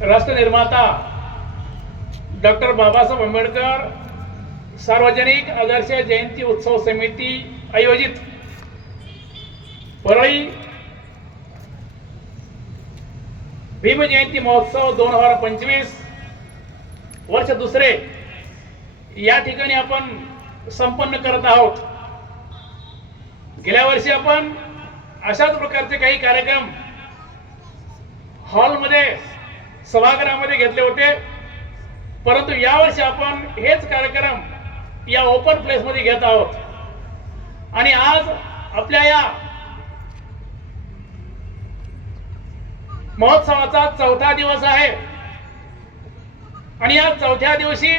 राष्ट्र निर्माता डॉक्टर बाबासाहेब आंबेडकर सार्वजनिक आदर्श जयंती उत्सव समिती आयोजित परळी भीम जयंती महोत्सव 2025 वर्ष दुसरे या ठिकाणी आपण संपन्न करत आहोत। गेल्या वर्षी आपण अशाच प्रकारचे काही कार्यक्रम हॉलमध्ये सभागृहामध्ये घेतले होते, परंतु यावर्षी आपण हेच कार्यक्रम या ओपन प्लेस मध्ये घेत आहोत। आणि आज आपल्या या महोत्सवाचा चौथा दिवस आहे आणि या चौथ्या दिवशी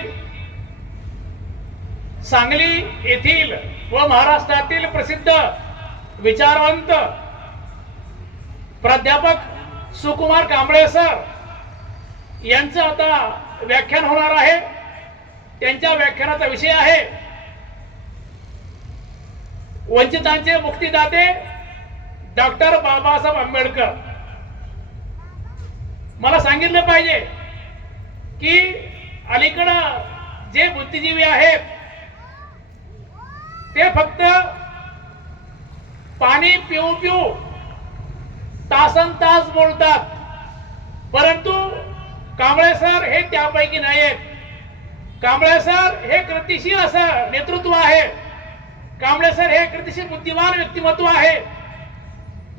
सांगली येथील व महाराष्ट्रातील प्रसिद्ध विचारवंत प्राध्यापक सुकुमार कांबळे सर यांचं आता व्याख्यान होणार आहे। त्यांच्या व्याख्यानाचा विषय आहे वंचितांचे मुक्तिदाते डॉक्टर बाबासाहेब आंबेडकर। मला सांगितलं पाहिजे की अलीकडं जे बुद्धिजीवी आहेत ते फक्त पाणी पिऊ पिऊ तासन तास बोलतात, परंतु कांबळे सर हे त्यापैकी नाहीत। कांबळे सर हे कृतिशील असं नेतृत्व आहे। कांबळे सर हे कृतिशील बुद्धिमान व्यक्तिमत्व आहे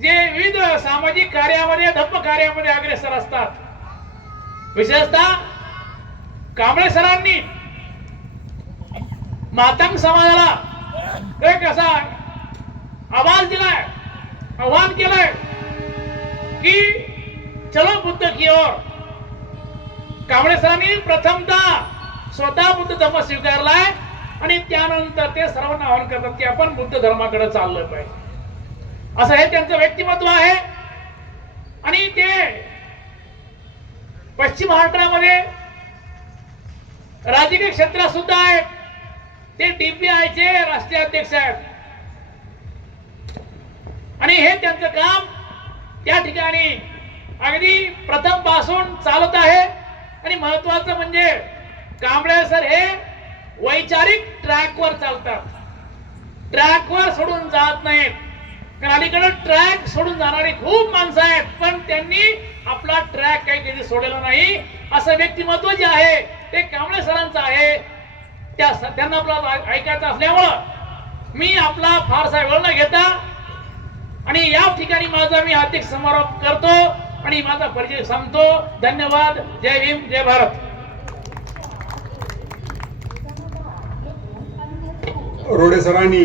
जे विविध सामाजिक कार्यामध्ये धप्प कार्यामध्ये अग्रेसर असतात। विशेषतः कांबळे सरांनी मातंग समाजाला एक असा आवाज दिलाय, आव्हान केलंय की चलो बुद्ध की ओर। कांबळे सरांनी प्रथमतः स्वतः बुद्ध धर्म स्वीकारलाय आणि त्यानंतर ते सर्वांना आवाहन करतात की आपण बुद्ध धर्माकडे चाललं पाहिजे, असं हे त्यांचं व्यक्तिमत्व आहे। आणि ते पश्चिम महाराष्ट्रामध्ये राजकीय क्षेत्रात सुद्धा आहेत। ते DPIचे राष्ट्रीय अध्यक्ष आहेत आणि हे त्यांचं काम त्या ठिकाणी अगदी प्रथम पासून चालत आहे। आणि महत्वाचं म्हणजे कांबळे सर हे वैचारिक ट्रॅकवर चालतात, ट्रॅकवर सोडून जात नाहीत। कारण अलीकडे ट्रॅक सोडून जाणारी खूप माणसं आहेत, पण त्यांनी आपला ट्रॅक काही कधी सोडलेला नाही। असं व्यक्तिमत्व जे आहे ते कांबळे सरांचं आहे। त्यांना आपला ऐकायचं असल्यामुळं मी आपला फारसा वेळ न घेता आणि या ठिकाणी माझा मी हार्दिक समारोप करतो आणि माझा परिचय संपतो। धन्यवाद। जय भीम, जय भारत। रोडे सरांनी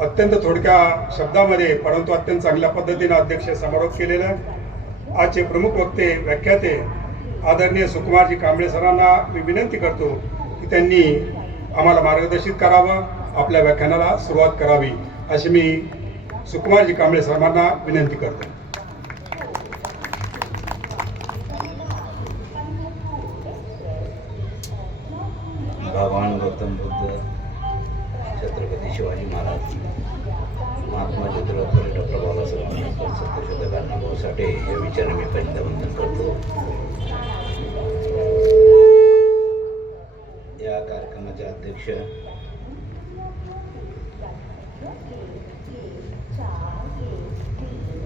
अत्यंत थोडक्या शब्दामध्ये परंतु अत्यंत चांगल्या पद्धतीने अध्यक्ष समारोप केलेला। आजचे प्रमुख वक्ते व्याख्याते आदरणीय सुकुमारजी कांबळे सरांना मी विनंती करतो की त्यांनी आम्हाला मार्गदर्शित करावं, आपल्या व्याख्यानाला सुरुवात करावी, अशी मी सुकुमारजी कांबळे सरांना विनंती करतो। भगवान गौतम बुद्ध, छत्रपती शिवाजी महाराज, महात्मा ज्योतिराव फुले, डॉक्टर बाबासाहेब आंबेडकर, सत्यशोधक अण्णाभाऊ साठे या विचाराने मी पहिल्यांदा वंदन करतो। या कार्यक्रमाचे अध्यक्ष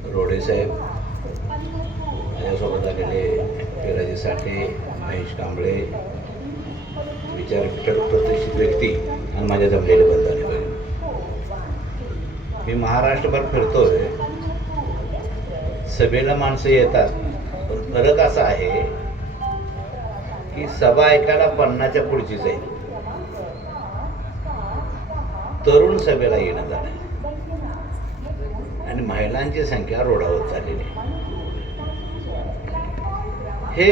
रोडे साहेब, माझ्यासोबत आलेले पिराजी साठे, महेश कांबळे, विचार प्रतिष्ठित व्यक्ती आणि माझ्या जमलेले बंधने बघ, मी महाराष्ट्रभर फिरतोय। सभेला माणसं येतात, पण फरक असा आहे की सभा ऐकायला 50च्या पुढचीच आहे, तरुण सभेला येणं झालं आणि महिलांची संख्या रोडावर चाललेली आहे। हे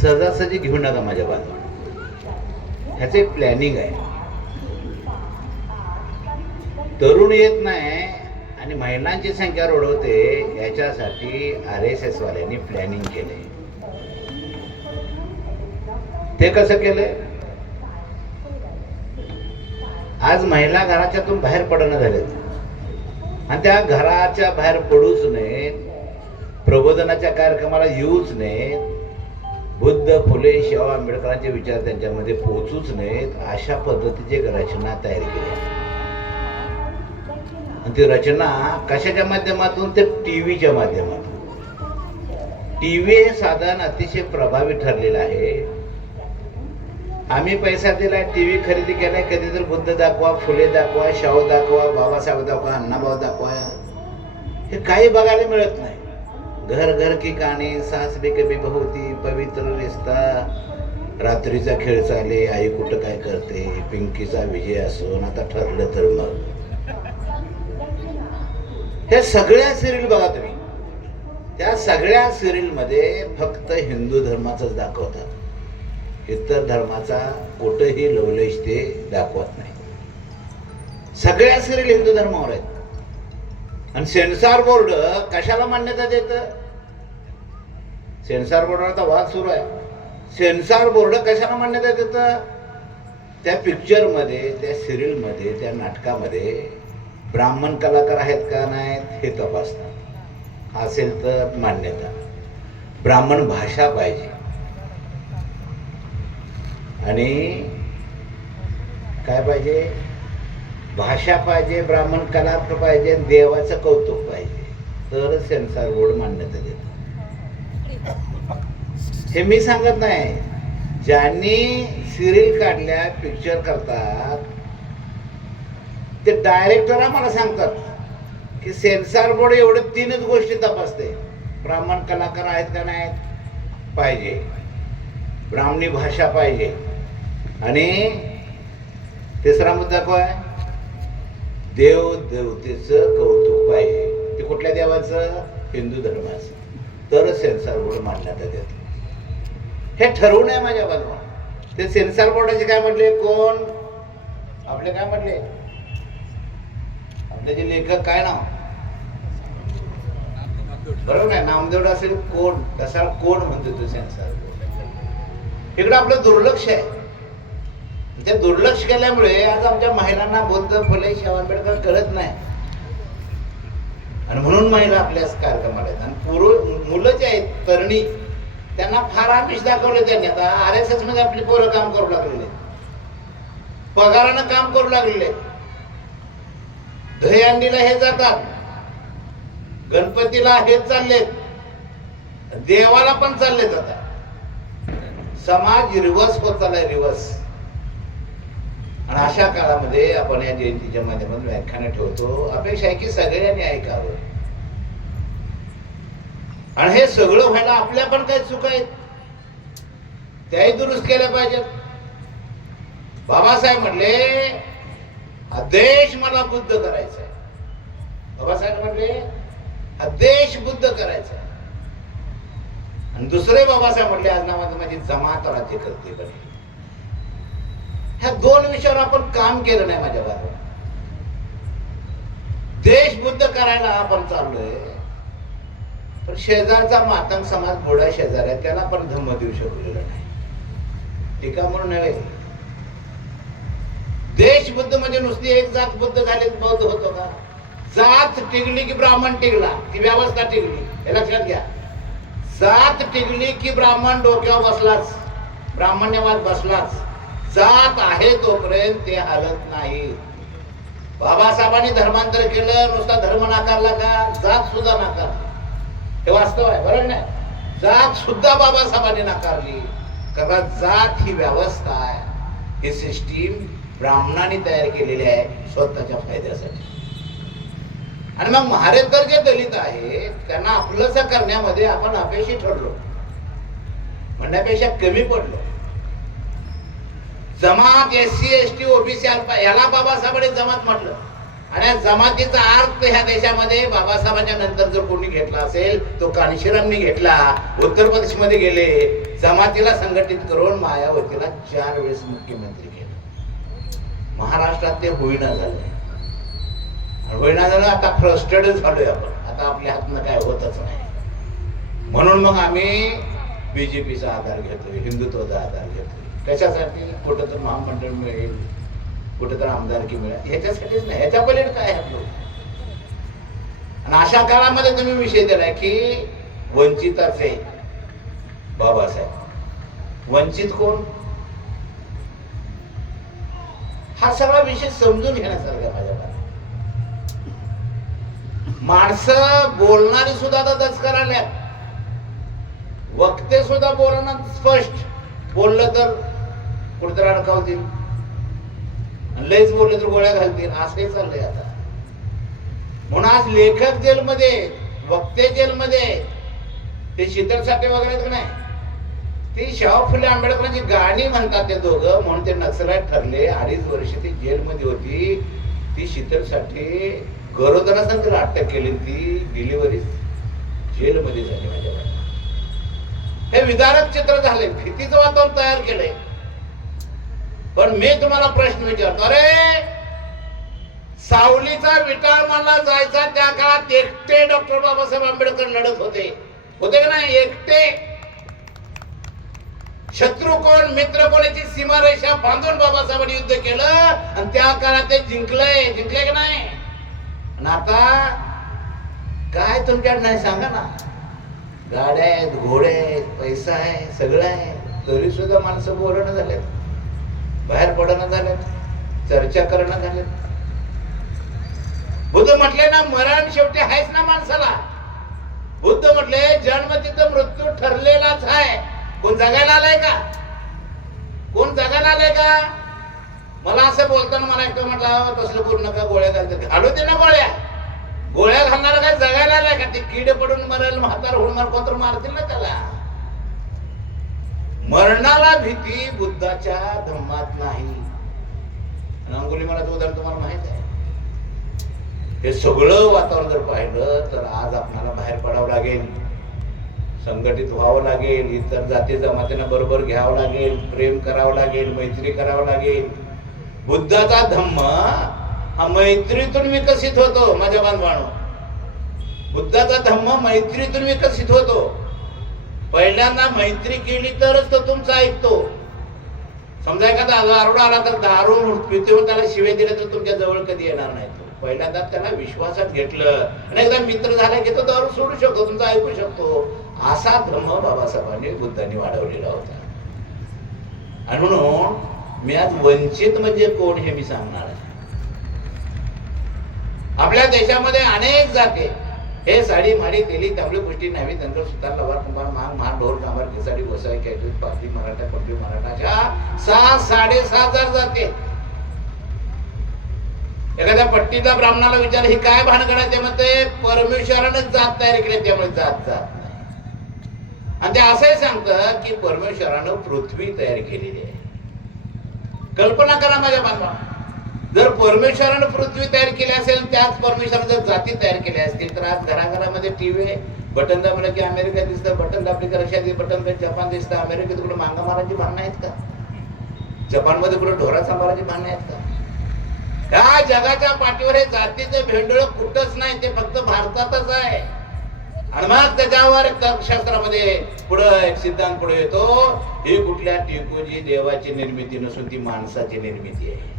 सहजासहजी घेऊन नका माझ्या बाजूला, ह्याचं एक प्लॅनिंग आहे। तरुण येत नाही आणि महिलांची संख्या रोडवते, याच्यासाठी RSS वाल्यांनी प्लॅनिंग केले। ते कसं केलंय? आज महिला घराच्यातून बाहेर पडणं झालेत आणि त्या घराच्या बाहेर पडूच नये प्रबोधनाच्या कार्यक्रमाला येऊच नयेत, बुद्ध, फुले, शाहू आंबेडकरांचे विचार त्यांच्यामध्ये पोहोचूच नयेत, अशा पद्धतीची एक रचना तयार केली. आणि ती रचना कशाच्या माध्यमातून? ते टीव्हीच्या माध्यमातून. टीव्ही हे साधन अतिशय प्रभावी ठरलेलं आहे. आम्ही पैसा दिलाय, टीव्ही खरेदी केलाय, कधी तर बुद्ध दाखवा, फुले दाखवा, शाहू दाखवा, बाबासाहेब दाखवा, अण्णाभाऊ दाखवा, हे काही बघायला मिळत नाही. घर घर की कहाणी, सास भी कभी बहू थी, पवित्र रिश्ता, रात्रीचा खेळ चाले, आई कुठं काय करते, पिंकीचा विजय असो, आता ठरलं तर मग. हे सगळ्या सिरियल बघा तुम्ही, त्या सगळ्या सिरियल मध्ये फक्त हिंदू धर्माचंच दाखवतात. इतर धर्माचा कुठंही लवलेश ते दाखवत नाही. सगळ्या सिरियल हिंदू धर्मावर आहेत. आणि सेन्सॉर बोर्ड कशाला मान्यता देतं? सेन्सॉर बोर्डाचा वाद सुरू आहे. सेन्सॉर बोर्ड कशाला मान्यता देतं? त्या पिक्चर मध्ये, त्या सिरियल मध्ये, त्या नाटकामध्ये ब्राह्मण कलाकार आहेत का नाहीत हे तपासतात. असेल तर मान्यता. ब्राह्मण भाषा पाहिजे आणि काय पाहिजे? भाषा पाहिजे, ब्राह्मण कलाकार पाहिजे, देवाचं कौतुक पाहिजे, तर सेन्सॉर बोर्ड मान्यता देतो. हे मी सांगत नाही, ज्यांनी सिरियल काढल्या, पिक्चर करतात, ते डायरेक्टर आम्हाला सांगतात की सेन्सॉर बोर्ड एवढे 3च गोष्टी तपासते. ब्राह्मण कलाकार आहेत का नाहीत पाहिजे, ब्राह्मणी भाषा पाहिजे, आणि तिसरा मुद्दा काय? देव देवतेचं कौतुक पाहिजे. ते कुठल्या देवाचं? हिंदू धर्माचं. तर सेन्सॉर बोर्ड मान्यता देतो. हे ठरवून आहे माझ्या बाजूला. ते सेन्सॉर बोर्डाचे काय म्हटले? कोण आपले काय म्हटले? आपले जे लेखक काय नाव? बरोबर आहे, नामदेव असेल कोण, तसा कोण म्हणतो तो सेन्सॉर बोर्ड. इकडे आपलं दुर्लक्ष आहे. ते दुर्लक्ष केल्यामुळे आज आमच्या महिलांना बुद्ध, फुले, शाहू आंबेडकर कळत नाही. आणि म्हणून महिला आपल्याच कार्यक्रमाला आहेत. आणि मुलं जे आहेत, तरणी, त्यांना फार आमिष दाखवले त्यांनी. आता RSS मध्ये आपली पोरं काम करू लागलेले, पगारानं काम करू लागलेले. दहीहंडीला हे जातात, गणपतीला हेच चाललेत, देवाला पण चाललेत. आता समाज रिवर्स होत चाललाय, रिवर्स. आणि अशा काळामध्ये आपण या जयंतीच्या माध्यमातून व्याख्यान ठेवतो. अपेक्षा आहे की सगळ्यांनी ऐकावं. आणि हे सगळं व्हायला आपल्या पण काही चुका आहेत, त्याही दुरुस्त केल्या पाहिजेत. बाबासाहेब म्हणले, हा देश मला बुद्ध करायचा आहे. बाबासाहेब म्हणले, हा देश बुद्ध करायचा आहे. आणि दुसरे बाबासाहेब म्हणले, आज नावाचं माझी जमात राज्य करते. पण ह्या 2 विषयावर आपण काम केलं नाही माझ्या बाजूला. देश बुद्ध करायला आपण चाललोय, पण शेजारचा मातंग समाज बोडा शेजार आहे, त्याला पण धम्म देऊ शकलेलं नाही. टीका म्हणून नव्हे. देश बुद्ध म्हणजे नुसती एक जात बुद्ध झाली बौद्ध होतो का? जात टिकली की ब्राह्मण टिकला, ती व्यवस्था टिकली. हे लक्षात घ्या. जात टिकली की ब्राह्मण डोक्यावर बसलाच, ब्राह्मण्यवाद बसलाच. जात आहे तोपर्यंत ते हलत नाही. बाबासाहेबांनी धर्मांतर केलं, नुसता धर्म नाकारला का? जात सुद्धा नाकारली. हे वास्तव आहे, बरोबर नाही? जात सुद्धा बाबासाहेबांनी नाकारली. कारण जात ही व्यवस्था आहे, ही सिस्टीम ब्राह्मणांनी तयार केलेली आहे स्वतःच्या फायद्यासाठी. आणि मग महारेकर जे दलित आहेत, त्यांना आपलंच करण्यामध्ये आपण अपयशी ठरलो, म्हणण्यापेक्षा कमी पडलो. जमात, SC, ST, OBC, याला बाबासाहेबांनी जमात म्हटलं. आणि जमातीचा अर्थ ह्या देशामध्ये बाबासाहेबांच्या नंतर जर कोणी घेतला असेल, तो कांशीरामनी घेतला. उत्तर प्रदेश मध्ये गेले, जमातीला संघटित करून मायावतीला 4 वेळेस मुख्यमंत्री केलं. महाराष्ट्रात ते होईना झालं. होईना झालं, आता फ्रस्ट्रेटेड झालोय आपण. आता आपल्या हातनं काय होतच नाही. म्हणून मग आम्ही BJPचा आधार घेतोय, हिंदुत्वाचा आधार घेतोय. कशासाठी? कुठं तर महामंडळ मिळेल, कुठं तर आमदारकी मिळेल, ह्याच्यासाठीच नाही. ह्याच्या पलीकडे काय आपलं? आणि अशा काळामध्ये तुम्ही विषय दिलाय की वंचिताचे बाबासाहेब. वंचित कोण? हा सगळा विषय समजून घेण्यासारखा माझ्या मला. माणसं बोलणारी सुद्धा आता दचकर आल्यात, वक्ते सुद्धा बोलणार स्पष्ट. बोललं तर कुठेतरी अडकावतील, लयच बोललं तर गोळ्या घालतील, असंही चाललंय आता. म्हणून आज लेखक जेलमध्ये, वक्ते जेलमध्ये, ते शीतल साठे वगैरे आहेत नाही, ती शाहू फुले आंबेडकरांची गाणी म्हणतात ते दोघं, म्हणून ते नक्सलाईट ठरले. 2.5 वर्ष ती जेलमध्ये होती. ती शीतल साठे गरोदरासाठी अटक केली, ती डिलिव्हरी जेलमध्ये झाली. माझ्या हे विदारक चित्र झाले, भीतीचं वातावरण तयार केलंय. पण मी तुम्हाला प्रश्न विचारतो, अरे सावलीचा विटाळमाला जायचा त्या काळात एकटे डॉक्टर बाबासाहेब आंबेडकर लढत होते का नाही? एकटे. शत्रू कोण मित्र कोण याची सीमारेषा बांधून बाबासाहेबांनी युद्ध केलं आणि त्या काळात ते जिंकले की नाही? आणि आता काय तुमच्याकडे नाही सांगा ना. गाड्या आहेत, घोडे आहेत, पैसा आहे, सगळं आहे, तरी सुद्धा माणसं बोलणं झालेत, बाहेर पडणं झालेत, चर्चा करणं झालेत. बुद्ध म्हटले ना, मरण शेवटी आहेच ना माणसाला. बुद्ध म्हटले जन्म तिथं मृत्यू ठरलेलाच आहे. कोण जगायला आलाय का? कोण जगायला आलाय का? मला असं बोलताना मला एकटं म्हटलं, तसलं पूर्ण का गोळ्या घालतात, घालू दे ना गोळ्या. गोळ्या घालणार काय जगायला आलाय का? ते किडे पडून मरेल, म्हातार होऊन मार, कोण तर मारतील ना त्याला. मरणाला भीती बुद्धाच्या धम्मात नाही. अंगुलीमालाचं उदाहरण तुम्हाला माहित आहे. हे सगळं वातावरण जर पाहिलं तर आज आपल्याला बाहेर पडावं लागेल, संघटित व्हावं लागेल, इतर जाती जमातींना बरोबर घ्यावं लागेल, प्रेम करावं लागेल, मैत्री करावं लागेल. बुद्धाचा धम्म हा मैत्रीतून विकसित होतो माझ्या बांधवांनो. बुद्धाचा धम्म मैत्रीतून विकसित होतो. पहिल्यांदा मैत्री केली तरच तो तुमचा ऐकतो. समजा एखादा दारुडा आला तर दारू पितो, त्याला शिवे दिले तर तुमच्या जवळ कधी येणार नाही. तो पहिल्यांदा त्याला विश्वासात घेतलं आणि एकदा मित्र झाला की तो दारू सोडू शकतो, तुमचा ऐकू शकतो. असा धर्म बाबासाहेबांनी बुद्धांनी वाढवलेला होता. आणि म्हणून मी आज वंचित म्हणजे कोण हे मी सांगणार आहे. आपल्या देशामध्ये अनेक जाती, हे साडी माडी तेली तांबडी गोष्टी नावी तंत्र सुतार लवार कुंभार मांग महार ढोर कांबार केसाडी गोसाई कैटूर पाटी मराठा पंडी मराठा अशा 6,000-6,500 जाते. एखाद्या पट्टीचा ब्राह्मणाला विचार ही काय भानगड आहे, ते म्हणते परमेश्वरानेच जात तयार केली, त्यामुळे जात नाही. आणि ते असंही सांगतं की परमेश्वरानं पृथ्वी तयार केलेली आहे. कल्पना करा माझ्या बांधवा, जर परमेश्वरानं पृथ्वी तयार केली असेल, त्याच परमेश्वरानं जर जाती तयार केल्या असतील, तर आज घराघरामध्ये टीव्ही आहे. बटन दाबलं की अमेरिका दिसतं, बटन दाबली की रशिया दिसतं, बटन दाबलं जपान दिसतं. अमेरिकेत कुठे मांगा मारायची भांडणं आहेत का? जपानमध्ये कुठे ढोरा सांभाळायची भांडणं आहेत का? ह्या जगाच्या पाठीवर हे जातीचं भेंडळ कुठंच नाही, ते फक्त भारतातच आहे. आणि मग त्याच्यावर तर्कशास्त्रामध्ये पुढं एक सिद्धांत पुढे येतो, ही कुठल्या टिकूची देवाची निर्मिती नसून ती माणसाची निर्मिती आहे.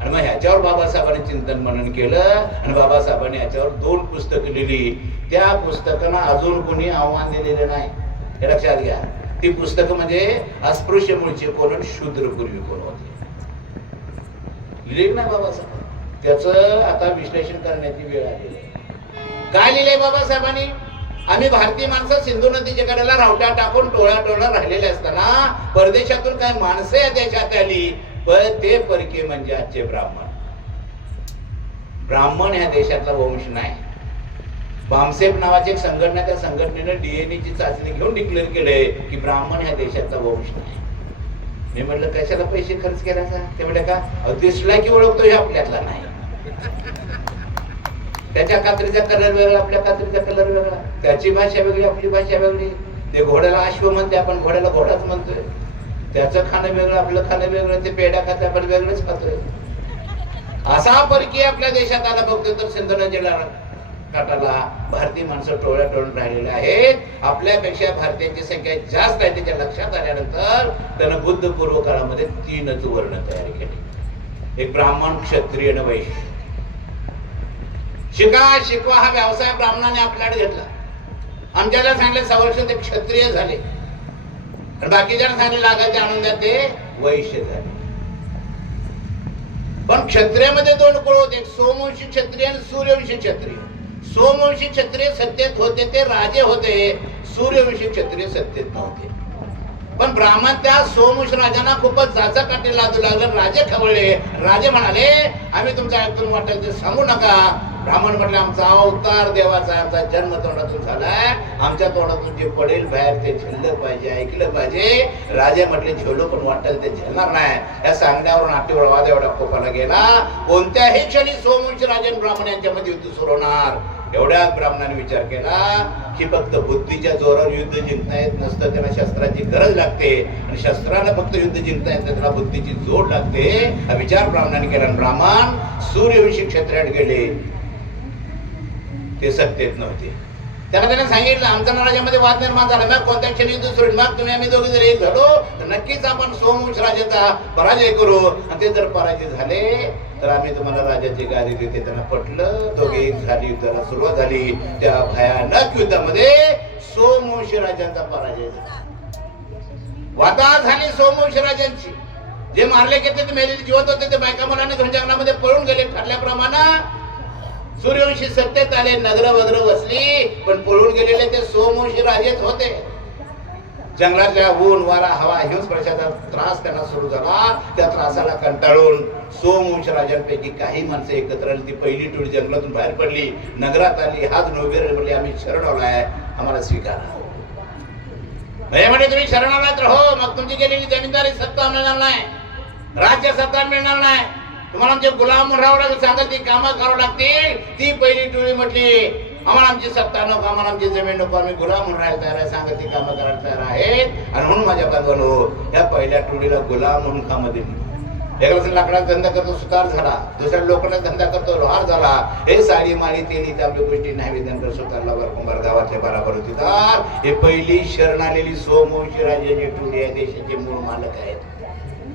आणि मग ह्याच्यावर बाबासाहेबांनी चिंतन मनन केलं आणि बाबासाहेबांनी ह्याच्यावर 2 पुस्तकं लिहिली. त्या पुस्तकांना अजून कोणी आव्हान दिलेलं नाही, हे लक्षात घ्या. ती पुस्तकं म्हणजे अस्पृश्य मूळचे कोण आणि शूद्र पूर्वी कोण होते, लिहिली नाही बाबासाहेब. त्याचं आता विश्लेषण करण्याची वेळ आलेली आहे. काय लिहिलंय बाबासाहेबांनी? आम्ही भारतीय माणसं सिंधू नदीच्या कडेला रावट्या टाकून टोळा राहिलेले असताना परदेशातून काही माणसं या देशात आली, पण ते परकीय म्हणजे आजचे ब्राह्मण. ब्राह्मण ह्या देशातला वंश नाही. बामसेफ नावाची एक संघटना, त्या संघटनेनं DNA ची चाचणी घेऊन डिक्लेअर केलंय की ब्राह्मण ह्या देशातला वंश नाही. मी म्हटलं कशाला पैसे खर्च केला? ते म्हटलं का दिसला की ओळखतो, हे आपल्यातला नाही. त्याच्या कात्रीचा कलर वेगळा, आपल्या कात्रीचा कलर वेगळा, त्याची भाषा वेगळी, आपली भाषा वेगळी. ते घोड्याला अश्व म्हणते, आपण घोड्याला घोडाच म्हणतोय. त्याचं खाणं वेगळं, आपलं खाणं वेगळं. ते पेढा खाते, आपण वेगळंच खातोय. असा परकीय आपल्या देशात आला बघतोय तर सिंधू नदीच्या काठाला भारतीय माणसं टोळ्या राहिलेले आहेत. आपल्यापेक्षा भारतीयांची संख्या जास्त आहे. त्याच्या लक्षात आल्यानंतर त्यानं बुद्ध पूर्व काळामध्ये 3च वर्ण तयार केले, एक ब्राह्मण, क्षत्रिय आणि वैश्य. शिकवा हा व्यवसाय ब्राह्मणाने आपल्याकडे घेतला. आमच्याला सांगले सवर्ष ते क्षत्रिय झाले आणि बाकीच्या सांगले लागायचे आनंदात ते वैश्य झाले. पण क्षत्रियामध्ये दोन कुळ होते, एक सोमवंशी क्षत्रिय आणि सूर्यवंशी क्षत्रिय. सोमवंशी क्षत्रिय सत्तेत होते ते राजे होते, सूर्यवंशी क्षत्रिय सत्तेत नव्हते. पण ब्राह्मण त्या सोमवंशी राजांना खूपच जाचा काटे लादू लागले. राजे खवळले. राजे म्हणाले आम्ही तुमच्या ऐकून वाटेल ते सांगू नका. ब्राह्मण म्हटले आमचा अवतार देवाचा, आमचा जन्म तोंडातून झालाय, आमच्या तोंडातून जे पडेल बाहेर ते झेललं पाहिजे, ऐकलं पाहिजे. राजे म्हटले झेलो पण वाटेल ते झेलणार नाही. या सांगण्यावरून आठवडावाद एवढा कोपाला गेला. कोणत्याही क्षणी सोमवंशी राजे आणि ब्राह्मण यांच्यामध्ये युद्ध सुरू होणार. एवढ्याच ब्राह्मणाने विचार केला की फक्त बुद्धीच्या जोरावर युद्ध जिंकता येत नसतं, त्याला शस्त्राची गरज लागते आणि शस्त्राला फक्त युद्ध जिंकता येत नाही, त्याला बुद्धीची जोड लागते. हा विचार ब्राह्मणाने केला. ब्राह्मण सूर्यवंशी क्षत्रियात गेले, ते सत्तेत नव्हते. त्याने सांगितलं आमच्या राज्यामध्ये वाद निर्माण झाला, मग कोणत्या क्षणी युद्ध सुरू, मग तुम्ही आम्ही दोघे जर एक झालो तर नक्कीच आपण सोमवंश राजाचा पराजय करू आणि ते जर पराजय झाले तर आम्ही तुम्हाला राजाची गादी देते. त्यांना पटलं. दोघे एक झाली, युद्धाला सुरुवात झाली. त्या भयानक युद्धामध्ये सोमवंशी राजांचा पराजय झाला. वाता झाली सोमवंशी राजांची. जे मारले गेले ते मेलेले जिवंत होते ते बायका मुलांना घेऊन जंगलामध्ये पळून गेले. ठरल्याप्रमाणे सूर्यवंशी सत्तेत आले, नगर वगैरे बसली, पण पळून गेलेले ते सोमवंशी राजेच होते. जंगलातल्या ऊन वारा हवा हिंस स्पर्शाचा त्रास त्यांना सुरू झाला. त्या त्रासाला कंटाळून सोमवंश राजांपैकी काही माणसं एकत्र आली. ती पहिली टोळी जंगलातून बाहेर पडली, नगरात आली, हात नोवेर बोलली आम्ही शरण आलोय, आम्हाला स्वीकारा. म्हणजे तुम्ही शरण आलात हो, मग तुमची गेलेली जमीनदारी सत्ता मिळणार नाही, राज्य सत्ता मिळणार नाही, तुम्हाला आमचे गुलाम राहावं लागेल, सांगा ती कामं करावं लागतील. ती पहिली टोळी म्हटली आम्हाला आमची सत्ता नको, आम्हाला आमची जमीन नको, आम्ही गुलाम म्हणून राहायला तयार आहे, सांगा ती कामं करायला तयार आहेत. आणि म्हणून माझ्या बांधवांनो या पहिल्या टोळीला गुलाम म्हणून कामं दिली. एका लाकडाचा धंदा करतो सुतार झाला, दुसऱ्या लोकांना धंदा करतो लोहार झाला. हे साडी माळी तेली त्यामुळे गोष्टी नैवेद्य सुतारला वरकुंभार गावातल्या बराबर होती. तर हे पहिली शरण आलेली सोमवंशी राजाची टोळी आहे, देशाचे मूळ मालक आहेत,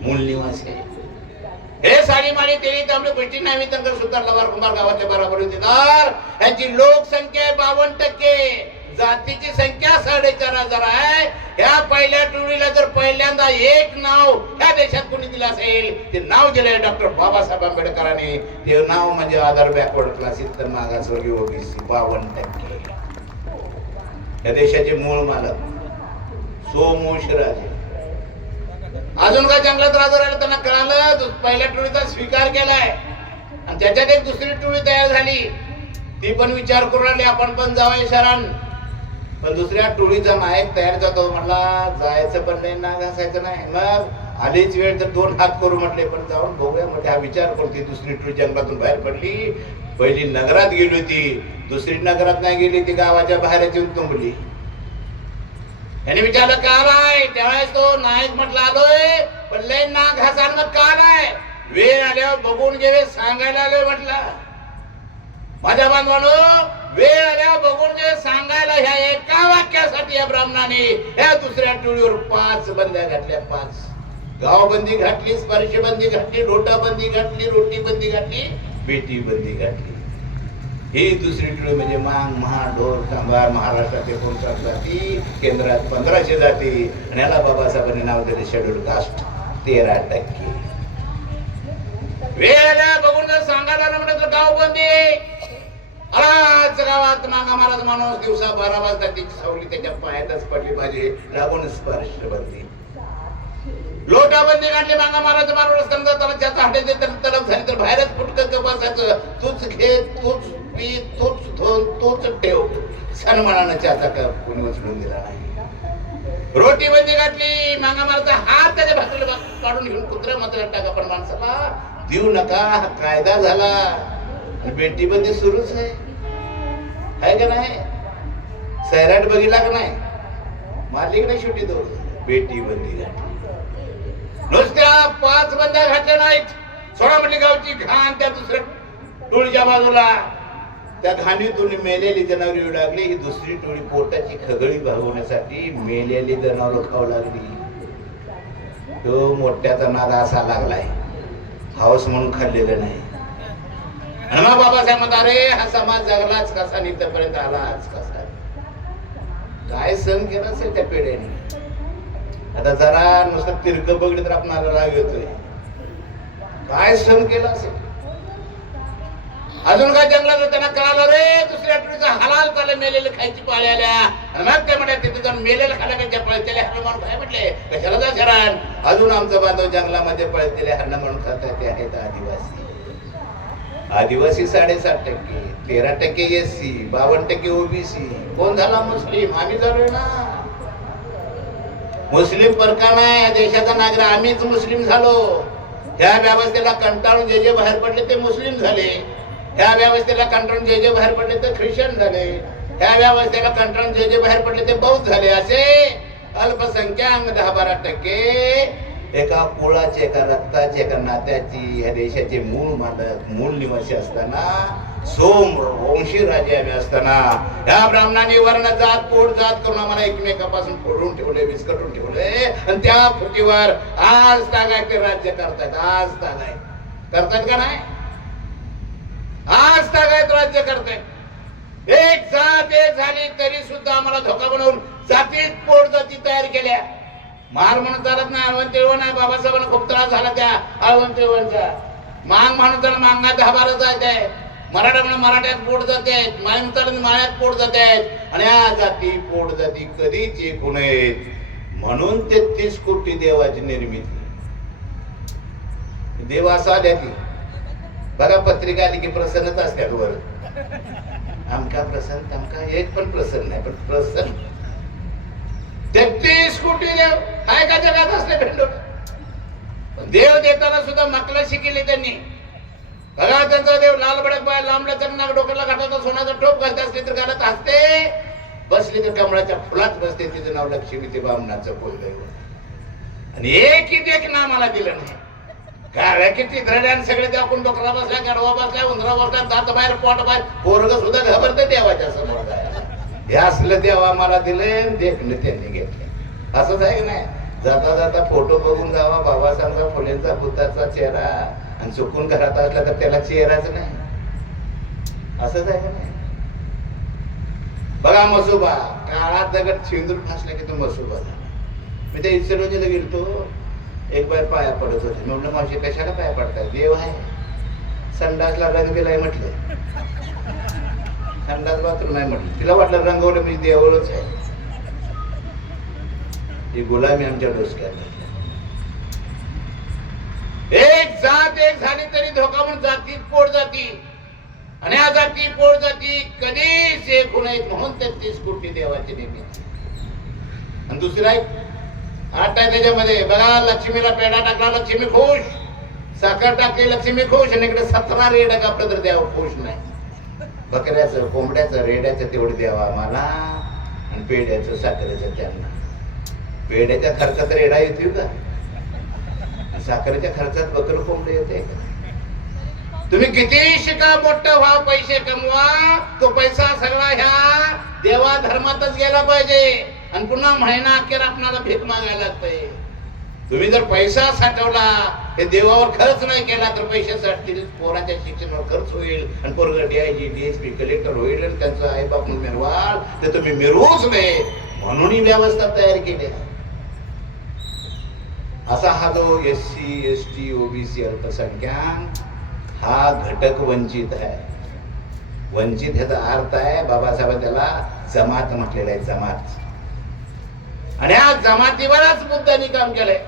मूळ निवासी आहेत. हे साडी माळी तेली त्यामुळे गोष्टी नैवेद्य सुतारला वरकुंभार गावातल्या बराबर होती. तर यांची लोकसंख्या आहे 52%, जातीची संख्या 4,500 आहे. या पहिल्या टोळीला जर पहिल्यांदा एक नाव ह्या देशात कोणी दिलं असेल ते नाव दिलंय डॉक्टर बाबासाहेब आंबेडकरांनी. ते नाव म्हणजे आधार बॅकवर्ड क्लास इतर मागासवर्गीय ओबीसी 52%. या देशाचे मूळ मालक सोमवंश राजे. अजून काय जंगलात राजा राहिला त्यांना कळालं पहिल्या टोळीचा स्वीकार केलाय आणि त्याच्यात एक दुसरी टोळी तयार झाली. ती पण विचार करू लागली आपण पण जाऊया शरण. पण दुसऱ्या टोळीचा नायक तयार जातो, म्हटला जायचं पण नाही ना घासायचं नाही. मग आलीच वेळ तर 2 हात करू म्हटले, पण जाऊन बघूया म्हटले. हा विचार करते दुसरी टोळी जंगलातून बाहेर पडली. पहिली नगरात गेली होती, दुसरी नगरात नाही गेली, ती गावाच्या बाहेर येऊन तुंबली. याने विचारलं का आलाय, त्यावेळेस तो नायक म्हटला आलोय पण लय ना घासाल मग का आलाय, वेळ आल्यावर बघून घे सांगायला आलोय म्हटला. माझ्या बांधवानो वेळ आल्यावर बघून घे सांगायला ह्या एका वाक्यासाठी या ब्राह्मणाने ह्या दुसऱ्या टोळीवर 5 बंद्या घातल्या. 5 गावबंदी घातली, स्पर्शबंदी घातली, लोटाबंदी घातली, रोटी बंदी घातली, बेटी बंदी घातली. ही दुसरी टोळी म्हणजे मांग महा ढोर कांबार. महाराष्ट्रात 59 जाती, केंद्रात 1500 जाती आणि याला बाबासाहेबांनी नाव दिले शेड्यूल कास्ट 13%. वेळेला बघून जर सांगायला म्हणलं तर गावबंदी. अलाच गावात मागा महाराज माणूस दिवसा 12 वाजता ती सावली त्याच्या पायातच पडली पाहिजे, लागून स्पर्शबंदी. लोटाबंदी काढली. मागा महाराज माणूस समजा त्याला त्याचा हाताचे तलब झाली तर बाहेरच फुटकं बसायचं. तूच घे, तूच पी, तूच धोन, तूच ठेव. सन्मानानं त्याचा कोणी उचलून दिला नाही. रोटी बंदी घातली. मागा महाराज हात त्याच्या भाकरीला काढून घेऊन कुत्र्या मात्र टाका, पण माणसाला देऊ नका हा कायदा झाला. बेटी बंदी सुरूच आहे का नाही. सैराट बघितला का नाही, मारली का नाही शेवटी दोन. बेटी बंदी घातली. नुसत्या 5 बंद्या घातल्या नाहीत, सोळा म्हटली गावची घाण त्या दुसऱ्या टोळीच्या बाजूला. त्या घाणीतून मेलेली जनावर येऊ लागली. ही दुसरी टोळी पोटाची खगळी भागवण्यासाठी मेलेली जनावर खाऊ लागली. तो मोठ्याचा नाद असा लागलाय, हाऊस म्हणून खाल्लेलं नाही. आणि मग बाबासाहेब म्हणतात अरे हा समाज जगलाच कसा, इथपर्यंत आलाच कसा. काय सहन केलं असेल त्या पिढ्याने. आता जरा नुसतं तिरक बघितलं तर आपणाला राग येतोय. काय सहन केलं असेल. अजून काय जंगलात त्यांना कळालं रे दुसऱ्या आठवडीचा हलाल चालले मेलेले खायची पाळी आल्या. आणि मग ते म्हणतात तिथे जाऊन मेलेलं खायला काय पळतेले हरण म्हणून काय म्हटले कशाला जा शरण. अजून आमचं बांधव जंगलामध्ये पळतेले हरण म्हणून खातात ते आहेत आदिवासी. आदिवासी 7.5%, 13% SC, 52% OBC. कोण झाला मुस्लिम? आम्ही झालोय ना. मुस्लिम परका नाही या देशाचा नागरिक आम्हीच मुस्लिम झालो. ह्या व्यवस्थेला कंटाळून जे बाहेर पडले ते मुस्लिम झाले. ह्या व्यवस्थेला कंटाळून जे बाहेर पडले ते ख्रिश्चन झाले. ह्या व्यवस्थेला कंटाळून जे बाहेर पडले ते बौद्ध झाले. असे अल्पसंख्याक 10-12% एका कुळाचे, एका रक्ताचे, एका नात्याची ह्या देशाचे मूळ मालक, मूळ निवासी असताना, सोमवंशी राजे आम्ही असताना ह्या ब्राह्मणांनी वर्ण जात पोट जात करून आम्हाला एकमेकापासून फोडून ठेवले, विस्कटून ठेवले. आणि त्या फुटीवर आज तागायत ते राज्य करतायत. आज तागायत करतायत का नाही? आज तागायत राज्य करतायत. एक जात एक झाली तरी सुद्धा आम्हाला धोका बनवून जातीत पोट जाती तयार केल्या. मार म्हणून चालत नाही. अळवण तिळवण आहे. बाबासाहेबांना खूप त्रास झाला त्या अळवण तिळवणचा. मांग म्हणून त्याला मांगा 10-12 जात आहे. मराठा म्हणून मराठ्यात पोट जाते आहेत. माळ्यात चालत माळ्यात पोट जाते आहेत. आणि या जाती पोट जाती कधीच एक नयेत. म्हणून 33 कोटी देवाची निर्मिती. देव असा आल्या की बघा पत्रिका आली की प्रसन्नच असतात वर. आमका प्रसन्न तमका एक पण प्रसन्न नाही. पण प्रसन्न 33 कोटी देव काय का जगात असले भेटलो. देव देताना सुद्धा मकलाशी केली त्यांनी. बघा त्यांचा देव लाल बडक पाय लांबल्या त्यांना डोक्याला घाटाचा सोन्याचा टोप घालते असले तर घालत असते. बसली तर कमळाच्या फुलात बसते. तिचं नाव लक्ष्मी ते बामणाचं कुलदैव. आणि एक नामाला दिलं नाही. काय किती धड्यान सगळे देव कोण डोकरा बसल्या, गडवा बसल्या, उंदरा बसल्या, दात बाहेर पोट बाहेर पोरग सुद्धा घाबरते देवाच्या समोर जायला. हे असलं देव आम्हाला दिले, देखणं त्यांनी घेतले. असंच आहे नाही. जाता जाता फोटो बघून जावा बाबासाहेब फुलेंचा पुताचा चेहरा आणि चुकून घरात असला तर त्याला चेहराच नाही. असंच आहे नाही. बघा मसोबा काळात दगड छिंदून फासला की तो मसोबा झाला. मी त्या इचलकरंजीला गेलतो. एक बार पाया पडत होते. म्हणलं मावशी कशाला पाया पडताय? देव आहे. संडासला रंग दिलाय म्हटलं. संडास बाथरूम नाही म्हटलं. तिला वाटलं रंगवलं म्हणजे देवळच आहे. ही गुलामी आमच्या डोसक्यात. एक जात एक झाली तरी धोका म्हणून जातीत पोट जाती. आणि या जाती पोट जाती कधीच एक होऊ नयेत म्हणून 33 कोटी देवाची निर्मिती. आणि दुसरा एक आठ आहे त्याच्यामध्ये. बघा लक्ष्मीला पेढा टाकला लक्ष्मी खुश, साखर टाकली लक्ष्मी खुश. आणि इकडे 17 रेडा कापलं तर देव खुश नाही. बकऱ्याचं, कोंबड्याचं, रेड्याचं तेवढं द्यावा आम्हाला. आणि पेढ्याचं, साखरेचं त्यांना. पेढ्याच्या खर्चात रेडा येतो का? साखरेच्या खर्चात बकर कोंबडे येते का? तुम्ही किती शिका, मोठं व्हा, पैसे कमवा, तो पैसा सगळा ह्या देवा धर्मातच गेला पाहिजे. आणि पुन्हा महिना अखेर आपल्याला भीक मागायला लागतंय. तुम्ही जर पैसा साठवला, हे देवावर खर्च नाही केला तर पैसे साठतील, पोरांच्या शिक्षणावर खर्च होईल. आणि पोरग DIG, DSP, कलेक्टर होईल. आणि त्यांचं आई बाप मिरवाल तर तुम्ही मिरवूच नाही. म्हणून ही व्यवस्था तयार केली. असा हा जो SC, ST, OBC अल्पसंख्याक हा घटक वंचित आहे. वंचित ह्याचा अर्थ आहे बाबासाहेब त्याला जमात म्हटलेला आहे. जमात. आणि ह्या जमातीवरच बुद्धांनी काम केलंय.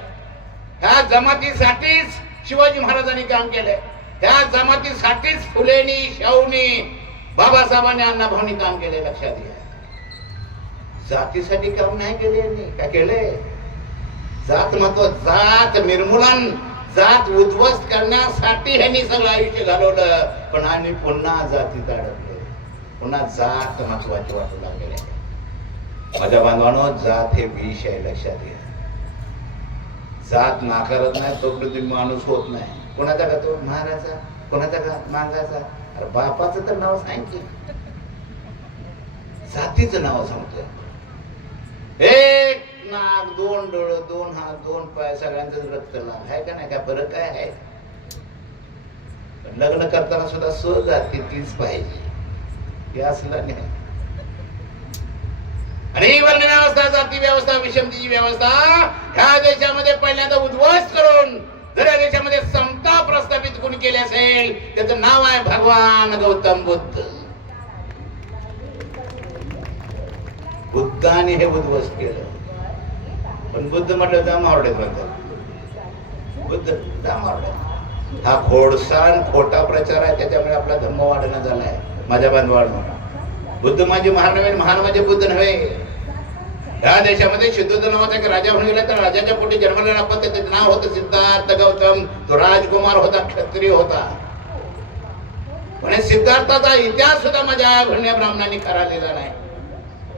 ह्या जमातीसाठीच शिवाजी महाराजांनी काम केलंय. ह्या जमातीसाठीच फुलेनी, शाहूनी, बाबासाहेबांनी, अण्णाभाऊंनी काम केलंय. लक्षात घ्या. जातीसाठी काम नाही केले यांनी. काय केलंय? जात महत्व, जात निर्मूलन, जात उद्ध्वस्त करण्यासाठी ह्यांनी सगळं आयुष्य घालवलं. पण आम्ही पुन्हा जातीत अडकलो. पुन्हा जात महत्वाची वाटू लागलेली आहे. माझ्या बांधवांनो, जात हे विष आहे. लक्षात घ्या. जात नाकारत नाही तोपर्यंत तुम्ही माणूस होत नाही. कोणाचा का तो महाराजा, कोणाचा का मांगाचा. अरे बापाचं तर नाव सांग की. जातीचं नाव सांगतोय. एक नाक, 2 डोळं, 2 हात, 2 पाय, सगळ्यांचं रक्त लाल आहे का नाही? काय फरक काय आहे? लग्न करताना सुद्धा स्वजाती तीच पाहिजे. हे असलं नाही. आणि ही वर्णनावस्था, जाती व्यवस्था, विषमतेची व्यवस्था ह्या देशामध्ये पहिल्यांदा उद्ध्वस्त करून जर या देशामध्ये समता प्रस्थापित कोणी केली असेल त्याचं नाव आहे भगवान गौतम बुद्ध. बुद्धाने हे उद्ध्वस्त केलं. पण बुद्ध म्हटलं दामावडेत म्हणतात. बुद्ध दामावडेत. हा खोडसाण खोटा प्रचार आहे, त्याच्यामुळे आपला धम्म वाढणं झालाय. माझ्या बांधवांनो, बुद्ध माझे महान नव्हे, महान माझे बुद्ध नव्हे. या देशामध्ये सिद्धोध नावाचा एक राजा होऊन गेला, तर राजाच्या पोटी जन्मलेला पण त्याचं नाव होतं सिद्धार्थ गौतम. तो राजकुमार होता, क्षत्रिय होता. पण सिद्धार्थाचा इतिहास सुद्धा माझ्या भरण्या ब्राह्मणांनी खरा लिहिला नाही.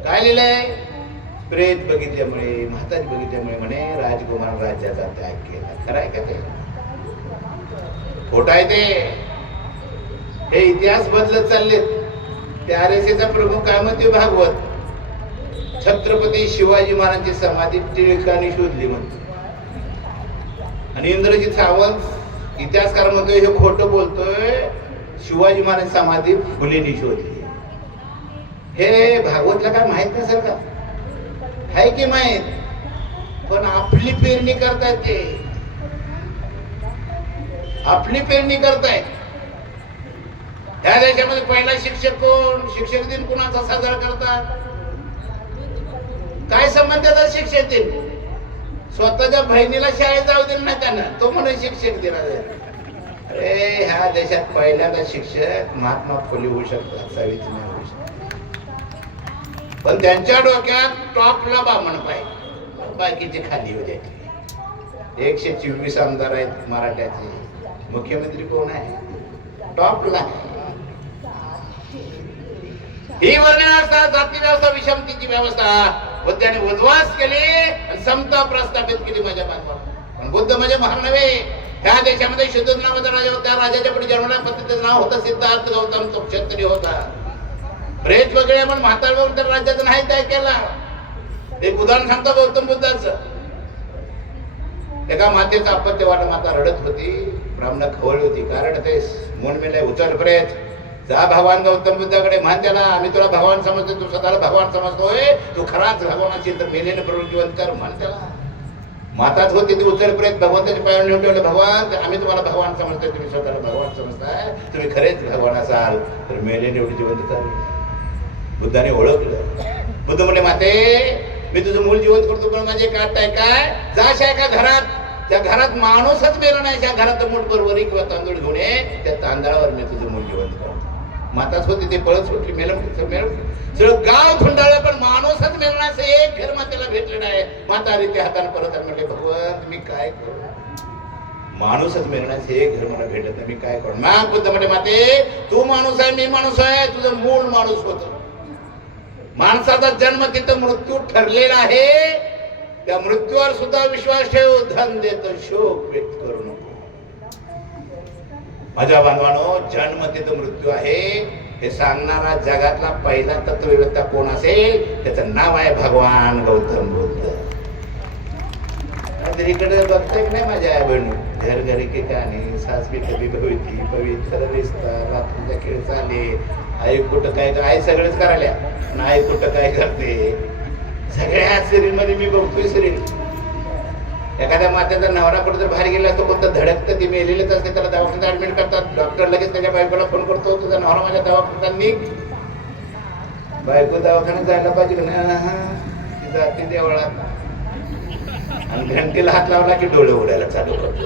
काय लिहिलंय? प्रेत बघितल्यामुळे, म्हातारी बघितल्यामुळे म्हणे राजकुमार राज्याचा त्याग केला. खरं आहे का ते? खोटं आहे ते. हे इतिहास बदलत चाललेत. ते RSSचा प्रमुख काय म्हणते भागवत, छत्रपती शिवाजी महाराजांची समाधी टिळकांनी शोधली म्हणतो. आणि इंद्रजित सावंत इतिहासकार म्हणतोय हे खोटं बोलतोय, शिवाजी महाराज समाधी फुलेंनी शोधली. हे भागवतला काय माहित नसेल का? आहे की माहित? पण आपली पेरणी करतायत ते, आपली पेरणी करतायत. या देशामध्ये पहिला शिक्षक कोण? शिक्षक दिन कोणाचा साजरा करतात? काय संबंध त्याचा शिक्षक दिन? स्वतःच्या बहिणीला शाळेत जाऊ दिलं नाही त्यांना, तो म्हणून शिक्षक दिन. अरे ह्या देशात पहिल्यांदा शिक्षक महात्मा फुले होऊ शकतात, सावित्रीबाई होऊ शकतात. पण त्यांच्या डोक्यात टॉपला बामण पाहिजे, बाकीचे खाली होते. 124 आमदार आहेत मराठ्याचे. मुख्यमंत्री कोण आहे? टॉपला. ही वर्णव्यवस्था, जाती व्यवस्था, विषमतेची व्यवस्था बुद्धाने उद्ध्वस्त केली आणि समता प्रस्थापित केली माझ्या बांधवांना. पण बुद्ध म्हणजे महान नव्हे. ह्या देशामध्ये सिद्धोध नावाचा राजा होता. राजाच्या पुढे जन्मला पद्धतीचं नाव होतं सिद्धार्थ गौतम. तो क्षत्रिय होता. प्रेत वगैरे पण म्हातार बघून तर राज्याचं नाही तयार केला. एक उदाहरण सांगतो गौतम बुद्धाचं. एका मातेचा अपत्य वाट, माता रडत होती. ब्राह्मण खवळली होती. कारण ते मून मेले उचल प्रेत. जा भगवान गौतम बुद्धाकडे, म्हण त्याला आम्ही तुला भगवान समजतो, तू स्वतःला भगवान समजतोय, तू खराच भगवान असेल तर मेलेलं प्रवृत्तीवंत कर, म्हण त्याला. माताच होती ती उचल प्रेत भगवंताच्या पायावर नेऊन ठेवलं. भगवान आम्ही तुम्हाला भगवान समजतोय, तुम्ही स्वतःला भगवान समजताय, तुम्ही खरेच भगवान असाल तर मेले एवढी जिवंत कर. बुद्धाने ओळखलं. बुद्ध म्हणे माते मी तुझं मूल जिवंत करतो, पण माझे काटताय काय? जाशाय का घरात, त्या घरात माणूसच मेला नाही, त्या घरात मूठभर वरी किंवा तांदूळ घेऊन ये, त्या तांदळावर मी तुझं मूल जिवंत करतो. माताच होती, ते पळत सुटली, मेलं सगळं गाव थुंडाळलं, पण माणूसच मेला नाही. एक घर मातेला भेटलं नाही. माता आली त्या हाताने परत म्हटले भगवान मी काय करू? माणूसच मेला नाही, एक घर मला भेटत नाही, मी काय करू? मग बुद्ध म्हणे माते तू माणूस आहे, मी माणूस आहे, तुझं मूळ माणूस होतं. माणसाचा जन्म तिथं मृत्यू ठरलेला आहे. त्या मृत्यूवर सुद्धा विश्वास ठेव. धन देतो, शोक व्यक्त करू नको. माझ्या बांधवांनो, जन्म तिथं मृत्यू आहे हे सांगणारा जगातला पहिला तत्ववेत्ता कोण असेल त्याचं नाव आहे भगवान गौतम बुद्ध. इकडे बघते की नाही माझ्या आई बहिणी, घर घरी की कहाणी, सासवी कधी भविती पवित्र रिश्ता, रात्रीचा खेळ चाले, आई कुठं काय, आई सगळंच करायला, आई कुठं काय करते. सगळ्या सिरियल मध्ये मी बघतोय सिरियल. एखाद्या मात्याचा नवरा कुठे जर बाहेर गेला असतो, कोणतं धडकतं, ती मेलेलीच असते, त्याला दवाखान्यात ऍडमिट करतात. डॉक्टर लगेच त्याच्या बायकोला फोन करतो, तुझा नवरा माझ्या दवाखान्यात निघ. बायको दवाखान्यात जायला पाहिजे ती जाते देवळात आणि घंटेला हात लावला की डोळे उडायला चालू करतो.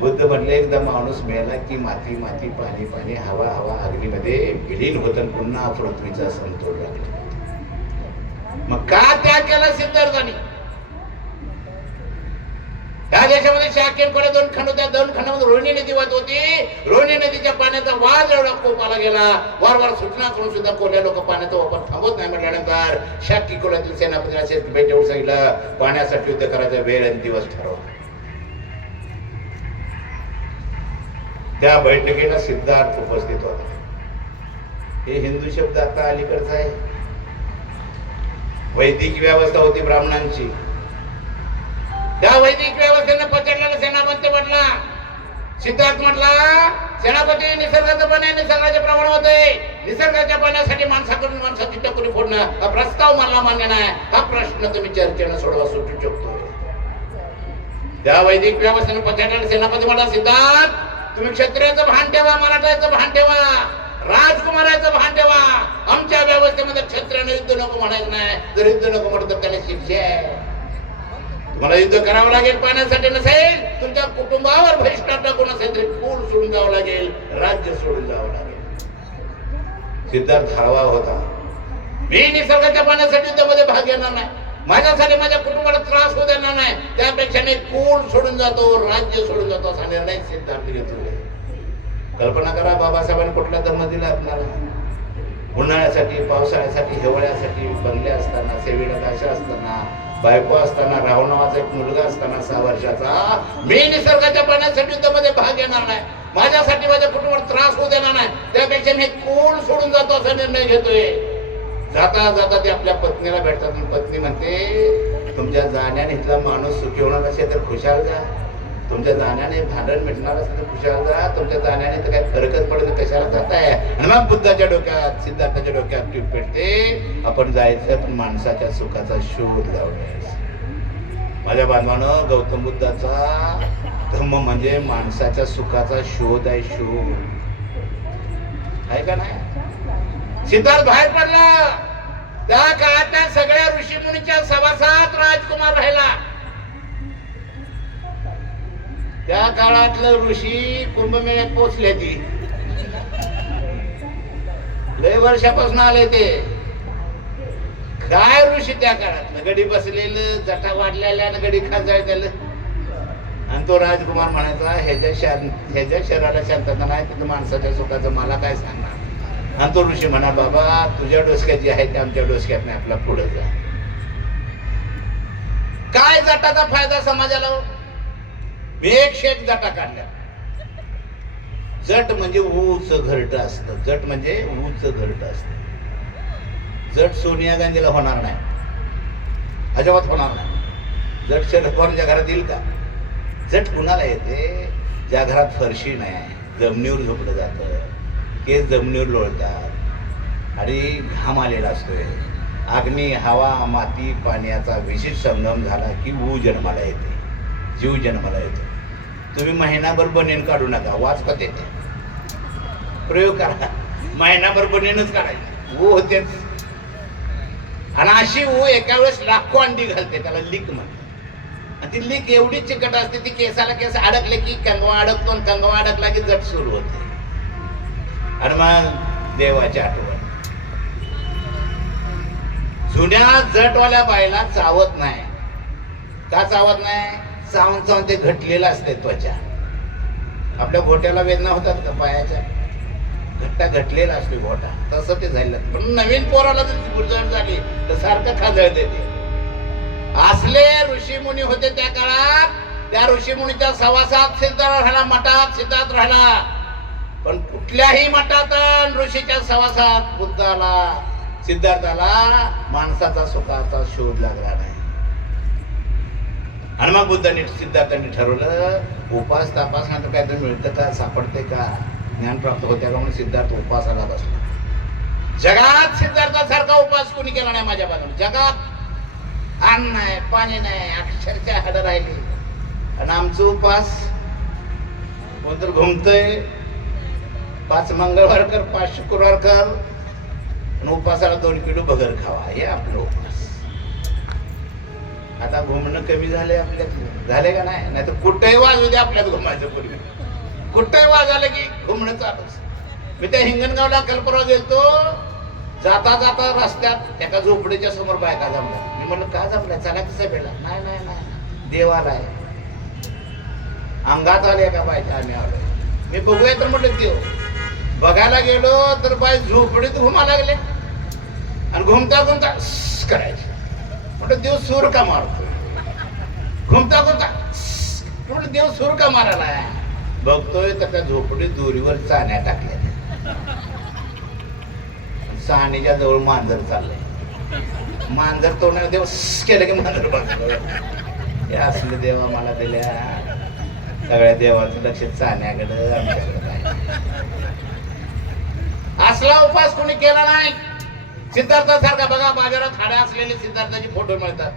बुद्ध म्हणले एकदा माणूस मेला की माती माती, पाणी पाणी, हवा हवा, अग्नीमध्ये विलीन होत आणि पुन्हा पृथ्वीचा समतोल राहतो. मग का त्याग केला सिद्धार्थाने? या देशामध्ये शाकेरकडे 2 खंड होत्या. 2 खंडामध्ये रोहिणी नदी वाहत होती. रोहिणी नदीच्या पाण्याचा वाद एवढा कोपाला गेला. वारंवार सूचना करून सुद्धा कोल्हे लोक पाण्याचा वापर थांबवत नाही. म्हटल्यानंतर शाकी कुलातील सेनापती असे भेटेवर सांगितलं पाण्यासाठी युद्ध करायचा वेळ आणि दिवस ठरव. त्या बैठकीला सिद्धार्थ उपस्थित होता. हे हिंदू शब्द आता अलीकडचा आहे. वैदिक व्यवस्था होती ब्राह्मणांची. त्या वैदिक व्यवस्थेने पचडलेला सेनापती म्हटला, सिद्धार्थ म्हटला सेनापती निसर्गाचं पाणी निसर्गाचे प्रमाण होते. निसर्गाच्या पाण्यासाठी माणसाकडून माणसाची टकुरी फोडणं हा प्रस्ताव मला मान्य नाही, हा प्रश्न तुम्ही चर्चेनं सोडवा सुटू शकतो. त्या वैदिक व्यवस्थेने पचाटाने सेनापती म्हणा, सिद्धार्थ तुम्ही क्षत्रियाचं भान ठेवा, मराठाचं भान ठेवा, राजकुमाराचं भान ठेवा. आमच्या व्यवस्थेमध्ये क्षत्रियानं युद्ध नको म्हणायचं नाही. जर युद्ध नको म्हणत तर त्याला शिक्षा आहे. तुम्हाला युद्ध करावं लागेल, पाण्यासाठी नसेल, तुमच्या कुटुंबावर बहिष्कार टाकून असेल तरी कुल सोडून जावं लागेल, राज्य सोडून जावं लागेल. सिद्धार्थ हळवा होता. मी निसर्गाच्या पाण्यासाठी युद्धामध्ये भाग घेणार नाही, माझ्यासाठी माझ्या कुटुंबाला त्रास होऊ देणार नाही, त्यापेक्षा मी कुल सोडून जातो, राज्य सोडून जातो असा निर्णय सिद्धार्थ घेतो. कल्पना करा, बाबासाहेबांनी कुठला धर्म दिला आपल्याला? उन्हाळ्यासाठी, पावसाळ्यासाठी, हिवाळ्यासाठी, बंगले असताना, सेवेला दाशा असताना, बायको असताना, राहुल नावाचा एक मुलगा असताना 6 वर्षाचा, मी निसर्गाच्या पाण्यासाठी युद्धामध्ये भाग घेणार नाही, माझ्यासाठी माझ्या कुटुंबाला त्रास होऊ देणार नाही, त्यापेक्षा मी कुल सोडून जातो असा निर्णय घेतोय. जाता जाता ते आपल्या पत्नीला भेटतात. पत्नी म्हणते, तुमच्या जाण्याने इथला माणूस सुखी होणार असेल तर खुशाल जा, तुमच्या जाण्याने भांडण मिटणार असेल तर खुशाल जा, तुमच्या जाण्याने तर काही फरकच पडत कशाला जाताय. आणि मग बुद्धाच्या डोक्यात, सिद्धार्थाच्या डोक्यात टीप पेटते, आपण जायचं पण माणसाच्या सुखाचा शोध लावण्यास. माझ्या बांधवानं, गौतम बुद्धाचा धर्म म्हणजे माणसाच्या सुखाचा शोध आहे, शोध आहे का नाही? सिद्धार्थ बाहेर पडला. त्या काळातल्या सगळ्या ऋषीमुनीच्या सभासात राजकुमार राहिला. त्या काळातलं ऋषी कुंभमेळ्यात पोचले, ती लय वर्षापासून आले ते. काय ऋषी त्या काळातलं, गडी बसलेलं, जटा वाढलेल्या गडी खाजायला. आणि तो राजकुमार म्हणायचा, ह्याच्या शरीराला शांतता नाही, तिथं माणसाच्या सुखाचं मला काय सांगणार. आणि तो ऋषी म्हणा, बाबा तुझ्या डोसक्यात जे आहे ते आमच्या डोसक्यात नाही, आपला पुढे जा. काय जटाचा फायदा समाजाला? मी 101 जटा काढल्या. जट म्हणजे ऊच घरट असतं, जट म्हणजे ऊच घरट असतं. जट सोनिया गांधीला होणार नाही, अजिबात होणार नाही. जट शरद पवारच्या घरात येईल का? जट कुणाला येते? ज्या घरात फरशी नाही, जमिनीवर झोपलं जातं, केस जमिनीवर लोळतात आणि घाम आलेला असतोय, अग्नी, हवा, माती, पाण्याचा विशेष संगम झाला की ऊ जन्माला येते, जीव जन्माला येतो. तुम्ही महिनाभर बनेन काढू नका, वाचपत येते. प्रयोग करा, महिनाभर बनेनच काढायची, ऊ होतेच. आणि अशी ऊ एका वेळेस लाखो अंडी घालते, त्याला लीक म्हणते. आणि ती लीक एवढी चिकट असते, ती केसाला केस अडकले की कंगवा अडकतो, आणि कंगवा अडकला की जट सुरू होते. आणि मग देवाची आठवण. जुन्या जटवाल्या बायला चावत नाही. का चावत नाही? चावून चावून ते घटलेलं असते त्वचा. आपल्या घोट्याला वेदना होतात का पायाच्या? घट्टा घटलेला असतो घोटा, तसं ते झालं. पण नवीन पोराला जर गुरजण झाली तर सारखं खाजळते ते. असले ऋषीमुनी होते त्या काळात. त्या ऋषीमुनीच्या सहवासात सिद्धार्थ राहिला, मठात सिद्धार्थ राहिला. पण कुठल्याही मठात ऋषीच्या सहवासात बुद्धाला, सिद्धार्थाला माणसाचा सुखाचा शोध लागला नाही. आणि मग बुद्धांनी, सिद्धार्थांनी ठरवलं, उपास तापास नंतर काहीतरी मिळतं का, सापडते का, ज्ञान प्राप्त होत्या का, म्हणून सिद्धार्थ उपासाला बसला. जगात सिद्धार्थासारखा उपास कोणी केला नाही माझ्या बाजूने. जगात अन्न नाही, पाणी नाही, अक्षरशः हाडं राहिली. आणि आमचं उपास कोणतर घुमतय, 5 मंगळवार कर, 5 शुक्रवार कर, आणि उपासाला 2 किलो बगर खावा, हे आपलं उपास. आता घुमणं कमी झालंय आपल्यात, झाले का नाही? नाही तर कुठेही वाजू दे आपल्यात घुमायचं पूर्वी. कुठेही वाजवलं की घुमणं चालूच. मी त्या हिंगणगावला कल्पना गेलतो, जाता जाता रस्त्यात एका झोपडीच्या समोर बायका जमल्या. मी म्हणलं का जमल्या, चला कसं बेला? नाही नाही नाही, देव आलाय. अंगात आले का बायका, आम्ही आलोय. मी बघूया तर म्हटलं देव. बघायला गेलो तर बाय झोपडीत घुमा लागले, आणि घुमता घुमता करायचे. म्हटलं देव सूर का मारतो? घुमता घुमता म्हटलं देव सूर का मारायला? बघतोय तर त्या झोपडीत दोरीवर चाण्या टाकल्या. चाणीच्या जवळ मांजर चाललंय. मांजर तोंडाला देव केलं की मांजर बघतोय. हे असले देवा मला दिल्या. सगळ्या देवाचं लक्ष चाण्याकडं, आमच्याकडे काय. असला उपास कोणी केला नाही. सिद्धार्थासारखा बघा बाजारात हाड्या असलेले सिद्धार्थाचे फोटो मिळतात.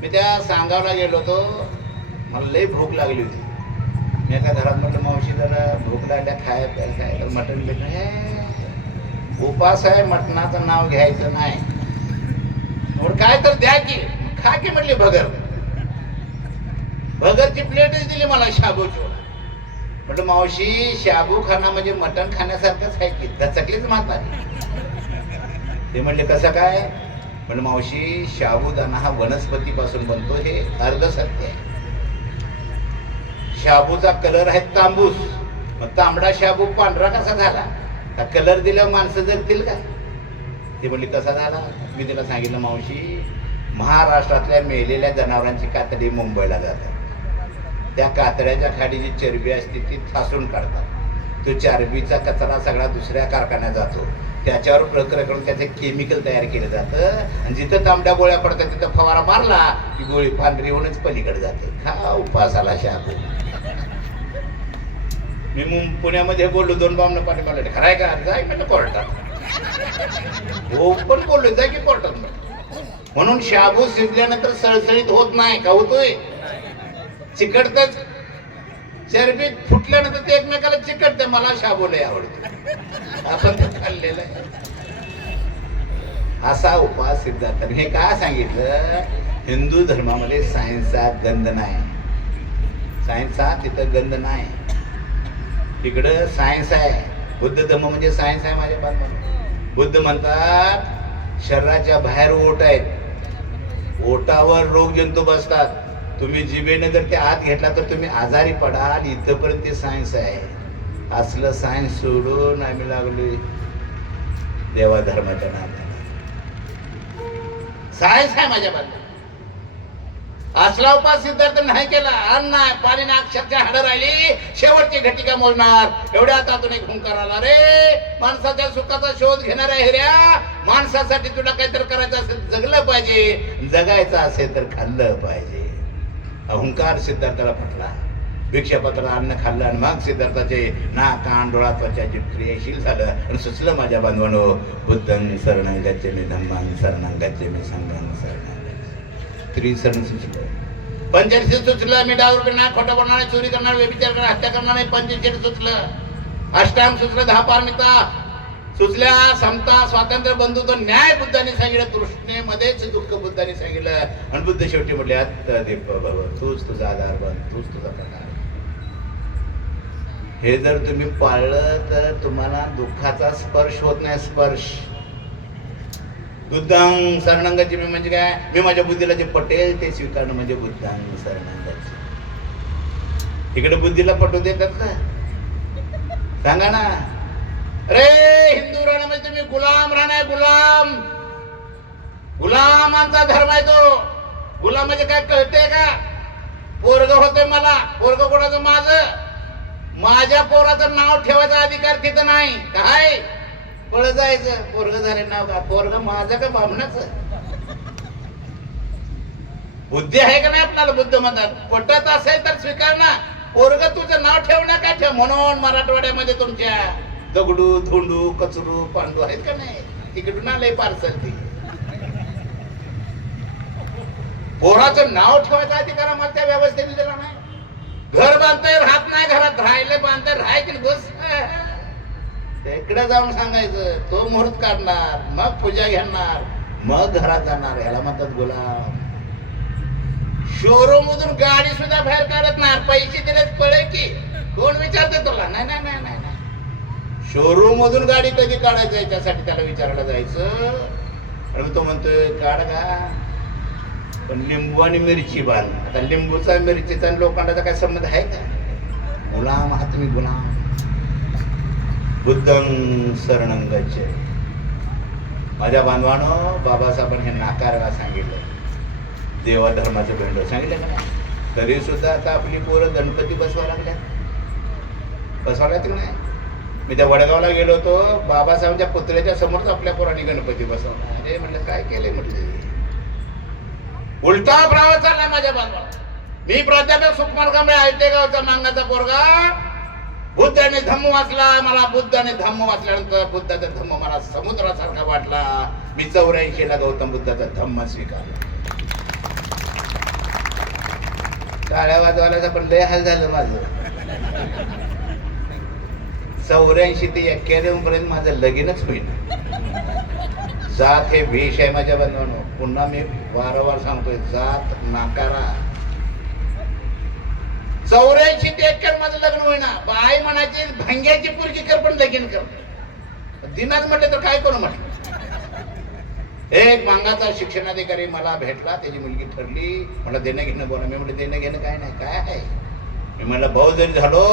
मी त्या सांगावला गेलो होतो, मला लई भूक लागली होती. मी एका घरात म्हटलं मावशी जरा भूक लागल्या खायला तर मटण भेटलं. उपास आहे, मटणाचं नाव घ्यायचं नाही. म्हणून काय तर द्या की, खा की म्हटली भगर. भगरची प्लेटच दिली मला शाबूची. म्हटलं मावशी शाबू खाणं म्हणजे मटण खाण्यासारखंच आहे की, दचकलीच म्हातारी. ते म्हणले कसं काय? म्हणलं मावशी शाबूदाना हा वनस्पतीपासून बनतो, हे अर्ध सत्य आहे. शाबूचा कलर आहे तांबूस, मग तांबडा शाबू पांढरा कसा झाला? हा कलर दिल्यावर माणसं जगतील का? ते म्हणली कसा झाला? मी तिला सांगितलं मावशी महाराष्ट्रातल्या मेलेल्या जनावरांची कातडी मुंबईला जातात. त्या कातड्याच्या खाली जी चरबी असते ती ठासून काढतात. तो चरबीचा कचरा सगळा दुसऱ्या कारखान्यात जातो, त्याच्यावर प्रक्रिया करून त्याचे केमिकल तयार केलं जातं आणि जिथं तांबड्या गोळ्या पडतात तिथं फवारा मारला की गोळी पांढरी होऊनच पलीकडे जाते. खा उपासाला शाबू. मी पुण्यामध्ये बोललो, 2 बामणं पाणी मारले. खराय का? जाय म्हणलं कोर्टात. हो पण बोललो जाय की कोर्टात. म्हणून शाबू शिजल्यानंतर सळसळीत होत नाही का? होतोय चिकटतच. चरबी फुटल्यानंतर ते एकमेकाला चिकटते. मला शाबू लय आवडते, आपण ते खाल्लेलं आहे. असा उपास सिद्धार्थ. हे काय सांगितलं? हिंदू धर्मामध्ये सायन्सचा गंध नाही. सायन्सचा तिथं गंध नाही. तिकडं सायन्स आहे. बुद्ध धर्म म्हणजे सायन्स आहे माझ्या बांधवांनो. बुद्ध म्हणतात शरीराच्या बाहेर ओठ आहेत, ओटावर रोग जंतू बसतात. तुम्ही जिभेने जर ते आत घेतला तर तुम्ही आजारी पडाल. इथपर्यंत ते सायन्स आहे. असलं सायन्स सोडून आम्ही लागलोय देवा धर्माच्या नादाला. सायन्स आहे माझ्या बाजूला. असला उपास सिद्धार्थ नाही केला. अन्न नाही, पाणी नाही, अक्षरशः हाडं राहिली. शेवटची घटिका मोजणार. एवढ्या हातातून एक हुंकार आला. रे माणसाच्या सुखाचा शोध घेणाऱ्या हिऱ्या, माणसासाठी तुला काहीतरी करायचं असेल जगलं पाहिजे, जगायचं असेल तर खाल्लं पाहिजे. अहंकार सिद्धार्थाला फटला. भिक्षापत्राला अन्न खाल्लं आणि मग सिद्धार्थाचे नाक कान डोळा त्वचाची क्रियाशील झालं आणि सुचलं माझ्या बांधवानो, बुद्धं शरणं गच्छामि, धम्मं शरणं गच्छामि, संघं शरणं गच्छामि. त्रिशरण सुचलं, पंचशील सुचलं. मी डाव करणार, खोटं बोलणार नाही, चोरी करणार, व्यभिचार करणार, हत्या करणार नाही. पंचशील सुचलं. अष्टांग सुचलं. 10 पारमिता सुचल्या. समता, स्वातंत्र्य, बंधुत्व, न्याय बुद्धाने सांगितलं. तृष्णेमध्येच दुःख बुद्धाने सांगितलं. आणि बुद्ध शेवटी म्हटले अत्तदेव भव, तूच तुझा आधार बन, तूच तुझा प्रकार. हे जर तुम्ही पाळलं तर तुम्हाला दुःखाचा स्पर्श होत नाही. स्पर्श. बुद्धांग शरणं गच्छामि म्हणजे काय? मी माझ्या बुद्धीला जे पटेल ते स्वीकारणं म्हणजे बुद्धांग शरणं गच्छामि. इकडे बुद्धीला पटू देतात का? सांगा ना. अरे हिंदू राहणं म्हणजे तुम्ही गुलाम राहणार. गुलाम, गुलामांचा धर्म आहे तो. गुलाम म्हणजे काय कळते का? पोरग होते मला. पोरग कोणाचं? माझं. माझ्या पोराचं नाव ठेवायचा अधिकार तिथं नाही. काय पळ जायचं? पोरग झाले नाव का? पोरग माझं का बामणाचं? बुद्धी आहे का नाही आपल्याला? बुद्ध म्हणतात. पटत असेल तर स्वीकार ना. पोरग तुझं नाव ठेव ना काय ठेव. म्हणून मराठवाड्यामध्ये तुमच्या दगडू, धोंडू, कचरू, पांडू आहेत का नाही? तिकडून आलंय पार्सल. ती पोराचं नाव ठेवायचा अधिकार आम्हाला त्या व्यवस्थेने दिला नाही. घर बांधताय, राहत नाही घरात. राहिले बांधताय, राहायची बस. इकडे जाऊन सांगायचं. तो मुहूर्त काढणार, मग पूजा घेणार, मग घरात जाणार. याला म्हणतात गुलाम. शोरूम मधून गाडी सुद्धा बाहेर काढत नाही. पैसे दिलेच पळे की कोण विचारते तुला? नाही नाही नाही नाही. शोरूम मधून गाडी कधी काढायचं याच्यासाठी त्याला विचारायला जायचं. आणि तो म्हणतोय काढ का, पण लिंबू आणि मिरची बांध. आता लिंबूचा मिरचीचा आणि लोखंडाचा काय संबंध आहे का? गुलाम आहात तुम्ही, गुलाम. बुद्धं शरणं गच्छामि. माझ्या बांधवानो, बाबासाहेबांनी हे नाकारायला सांगितलं. देवा धर्माचं भेंड सांगितलं का नाही? तरी सुद्धा आता आपली पोरं गणपती बसवा लागल्या. बसवायला की नाही? मी त्या वडगावला गेलो होतो. बाबासाहेबांच्या पुतळ्याच्या समोरच आपल्या पोरांनी गणपती बसवला. अरे म्हटलं काय केलंय? म्हटलं उलटा प्रवास चालला माझ्या बांधवा. मी प्राध्यापक सुकुमार कांबळे, आयटे गावचा मांगाचा पोरगा. बुद्ध आणि धम्म वाचला. मला बुद्ध आणि धम्म वाचल्यानंतर बुद्धाचा धम्म मला समुद्रासारखा वाटला. मी 84ला गौतम बुद्धाचा धम्म स्वीकारला. टाळ्या वाजवायला पण लय हाल झालं माझं. 84 ते 91 पर्यंत माझं लगीनच होईना. जात हे विष आहे माझ्या बंधवांनो. पुन्हा मी वारंवार सांगतोय, जात नाकारा. 84 ते 91 माझं लग्न होईना. बाई म्हणायची भांग्याची पुरगी कर पण लगीन कर. दिनात म्हटलं तर काय करू म्हटलं. एक मांगाचा शिक्षणाधिकारी मला भेटला. त्याची मुलगी ठरली. मला देणं घेणं बोला. मी म्हटलं देणं घेणं काय नाही, काय आहे. मी म्हटलं भाऊ जरी झालो,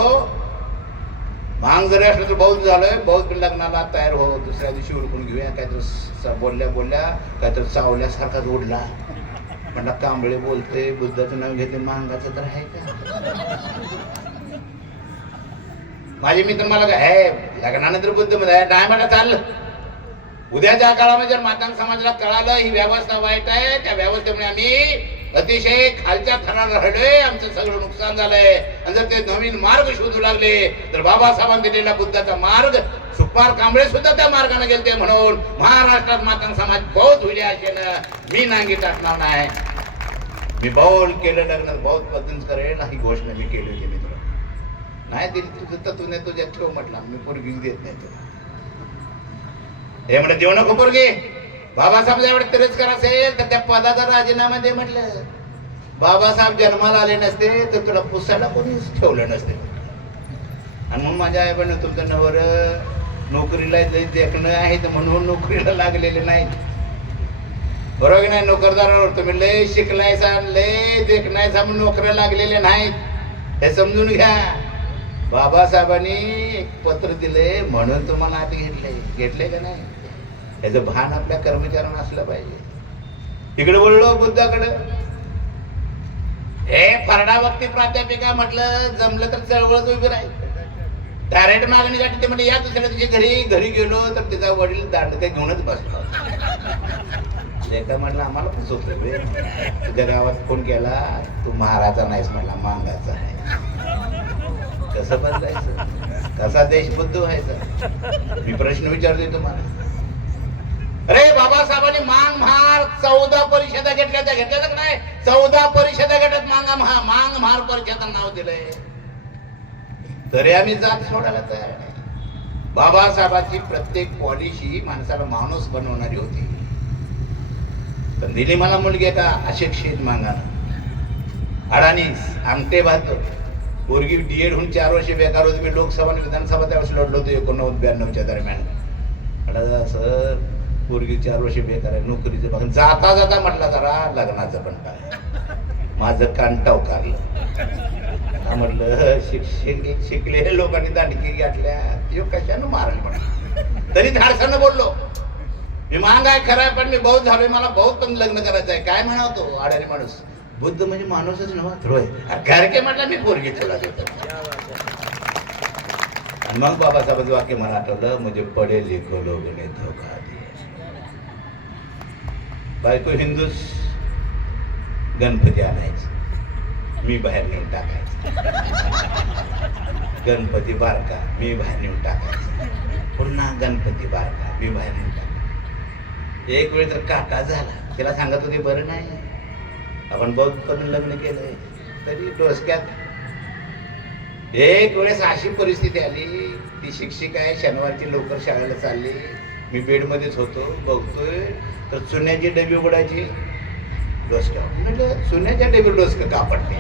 मांग जरी असलं तर बहुत झालोय. बहुत लग्नाला तयार हो. दुसऱ्या दिवशी उरकून घेऊया. काहीतरी बोलल्या काहीतरी चावल्यासारखाच ओढला. म्हणला कांबळे बोलते, बुद्धाचं नाव घेते, मांगाचं तर आहे का. माझे मित्र मला काय लग्नानंतर बुद्ध मध्ये नाही म्हणा चाललं. उद्याच्या काळामध्ये जर मातांग समाजाला कळालं ही व्यवस्था वाईट आहे, त्या व्यवस्थेमुळे आम्ही अतिशय खालच्या थराला राहिलोय, आमचं सगळं नुकसान झालंय. आणि जर ते नवीन मार्ग शोधू लागले तर बाबासाहेबांनी दिलेला बुद्धाचा मार्ग, सुकुमार कांबळे सुद्धा त्या मार्गाने गेलते. म्हणून महाराष्ट्रात मातांग समाज बहुत होईल असेनं मी नांगी टाकणार नाही. मी बौल केलं लग्नात बहुत पद्धत करेल ही घोषणा मी केली होती मित्र. नाही दिली तुझं तर तुने तुझ्या ठेव म्हटला. मी पोरगी देत नाही तुला. हे म्हणे देऊ नको पोरगी. बाबासाहेब एवढे तिरस्कार असेल तर त्या पदाचा राजीनामा दे म्हटलं. बाबासाहेब जन्माला आले नसते तर तुला पुसायला कोणीच ठेवलं नसते. आणि मग माझ्या आई पण तुमचं नवर नोकरीला देखणं आहे तर म्हणून नोकरीला लागलेले नाही. बरोबर की नाही. नोकरदारावर तुम्ही लय शिकलायचा लय देखणायचा म्हणून नोकऱ्या लागलेले नाहीत हे समजून घ्या. बाबासाहेबांनी एक पत्र दिले म्हणून तुम्हाला आत घेतले का नाही याचं भान आपल्या कर्मचाऱ्यांना असलं पाहिजे. इकडे बोललो बुद्धाकडे. हे फरडा वक्ती प्राध्यापिका म्हटलं जमलं तर चळवळच उभी राहील. डायरेक्ट मागणी गाठी ते म्हणजे या दुसऱ्या दिवशी घरी गेलो तर तिचा वडील दांडके घेऊनच बसला. लेखा म्हटलं आम्हाला फसवतोय बे. तुझ्या गावात फोन केला तू महाराजा नाहीस म्हणला मांगाचा आहे. कसं बदलायचं, कसा देश बुद्ध व्हायचा. मी प्रश्न विचारतोय तुम्हाला. अरे बाबासाहेबांनी मांग महार 14 परिषदा घेतल्या का नाही. 14 परिषदा घेतल्यात मांग महार परिषदा नाव दिलंय. तरी आम्ही जात सोडायला तयार नाही. बाबासाहेबांची प्रत्येक पॉलिसी माणसाला माणूस बनवणारी होती. पण दिली मला मुलगी का अशिक्षित मांगानं अडाणी आमटे बहादूर पोरगी डीएड होऊन 4 वर्ष बेकार होती. मी लोकसभा आणि विधानसभा त्यावेळेस लढलो होतो 89-92च्या दरम्यान. म्हटलं सर पोरगी 4 वर्ष बेकार आहे नोकरीचं बघा. जाता जाता म्हटलं जरा लग्नाचं पण काय. माझं कान टावकारलं. म्हटलं शिकलेल्या लोकांनी दांडकी गाठल्या यो कशानं मारल म्हणा. तरी धाडसानं बोललो. मी मांग आहे खरं आहे पण मी बहुत झालोय. मला बहुत पण लग्न करायचं आहे. काय म्हणावतो आडारी माणूस. बुद्ध म्हणजे माणूसच नव्हा घरके म्हटलं मी पोरगी तुला देतो. आणि मग बाबासाहेबांचं वाक्य मला आठवलं म्हणजे पढे लिखो लोगोने धोका दिया. बायको हिंदूस गणपती आणायचं मी बाहेर नेऊन टाकायचं. गणपती बारका मी बाहेर नेऊन टाकायचं. पुन्हा गणपती बारका मी बाहेर नेऊन टाकायचं. एक वेळ तर काका झाला. त्याला सांगत होते बरं नाही आपण बहुत कमी लग्न केलंय तरी डोसक्यात. एक वेळेस अशी परिस्थिती आली ती शिक्षिका आहे शनिवारची लवकर शाळेला चालली. मी बेडमध्येच होतो बघतोय तर चुन्याची डबी उघडायची डोसक्यावर. म्हणजे चुन्याच्या डबी डोसकं कापडते.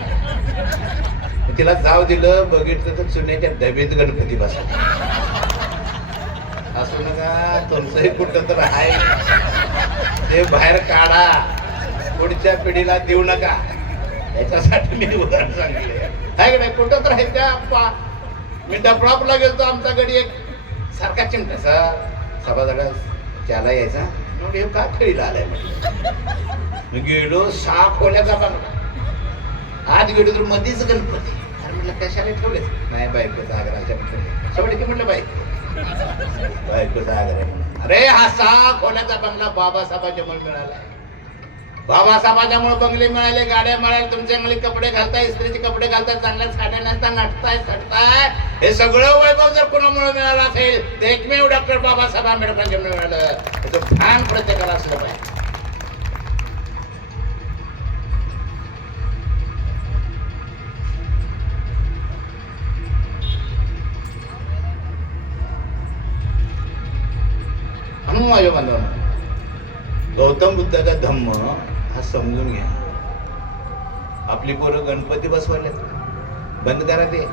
तिला जाव दिलं बघितलं तर चुन्याच्या डबीत गणपती बसला. असू नका तुमचंही कुठं तर आहे ते बाहेर काढा. पुढच्या पिढीला देऊ नका. याच्यासाठी मी उदाहरण सांगितले आहे की नाही. कुठं तर आहे त्या मी डफळापूरला गेलतो. आमचा गडी एक सारखा चिमटा सभाजडा त्याला यायचा. म्हणजे का खेळीला आलाय म्हटलं. मी गेलो 6 खोल्याचा बंगला. आत गेलो तर मध्येच गणपती. अरे म्हटलं कशाला ठेवले नाही बायकोचा आग्रह शेवटी की म्हटलं बायकोचा आग्रह. अरे हा 6 खोल्याचा बंगला बाबासाहेबांच्या मुळे मिळालाय. बाबासाहेबांच्यामुळे बंगले मिळाले, गाड्या मिळाल्या, तुमच्या अंगली कपडे घालताय, इस्त्रीचे कपडे घालताय, चांगल्या साड्या नसता, नटताय थटताय, हे सगळं वैभव जर कोणामुळे मिळालं असेल तर एकमेव डॉक्टर बाबासाहेब आंबेडकरांच्या मिळालं. त्याचं भान प्रत्येकाला असलं पाहिजे. म्हणून माझ्या बांधवांनो, गौतम बुद्धाचा धम्म हा समजून घ्या. आपली पोरं गणपती बसवायला बंद करा ते.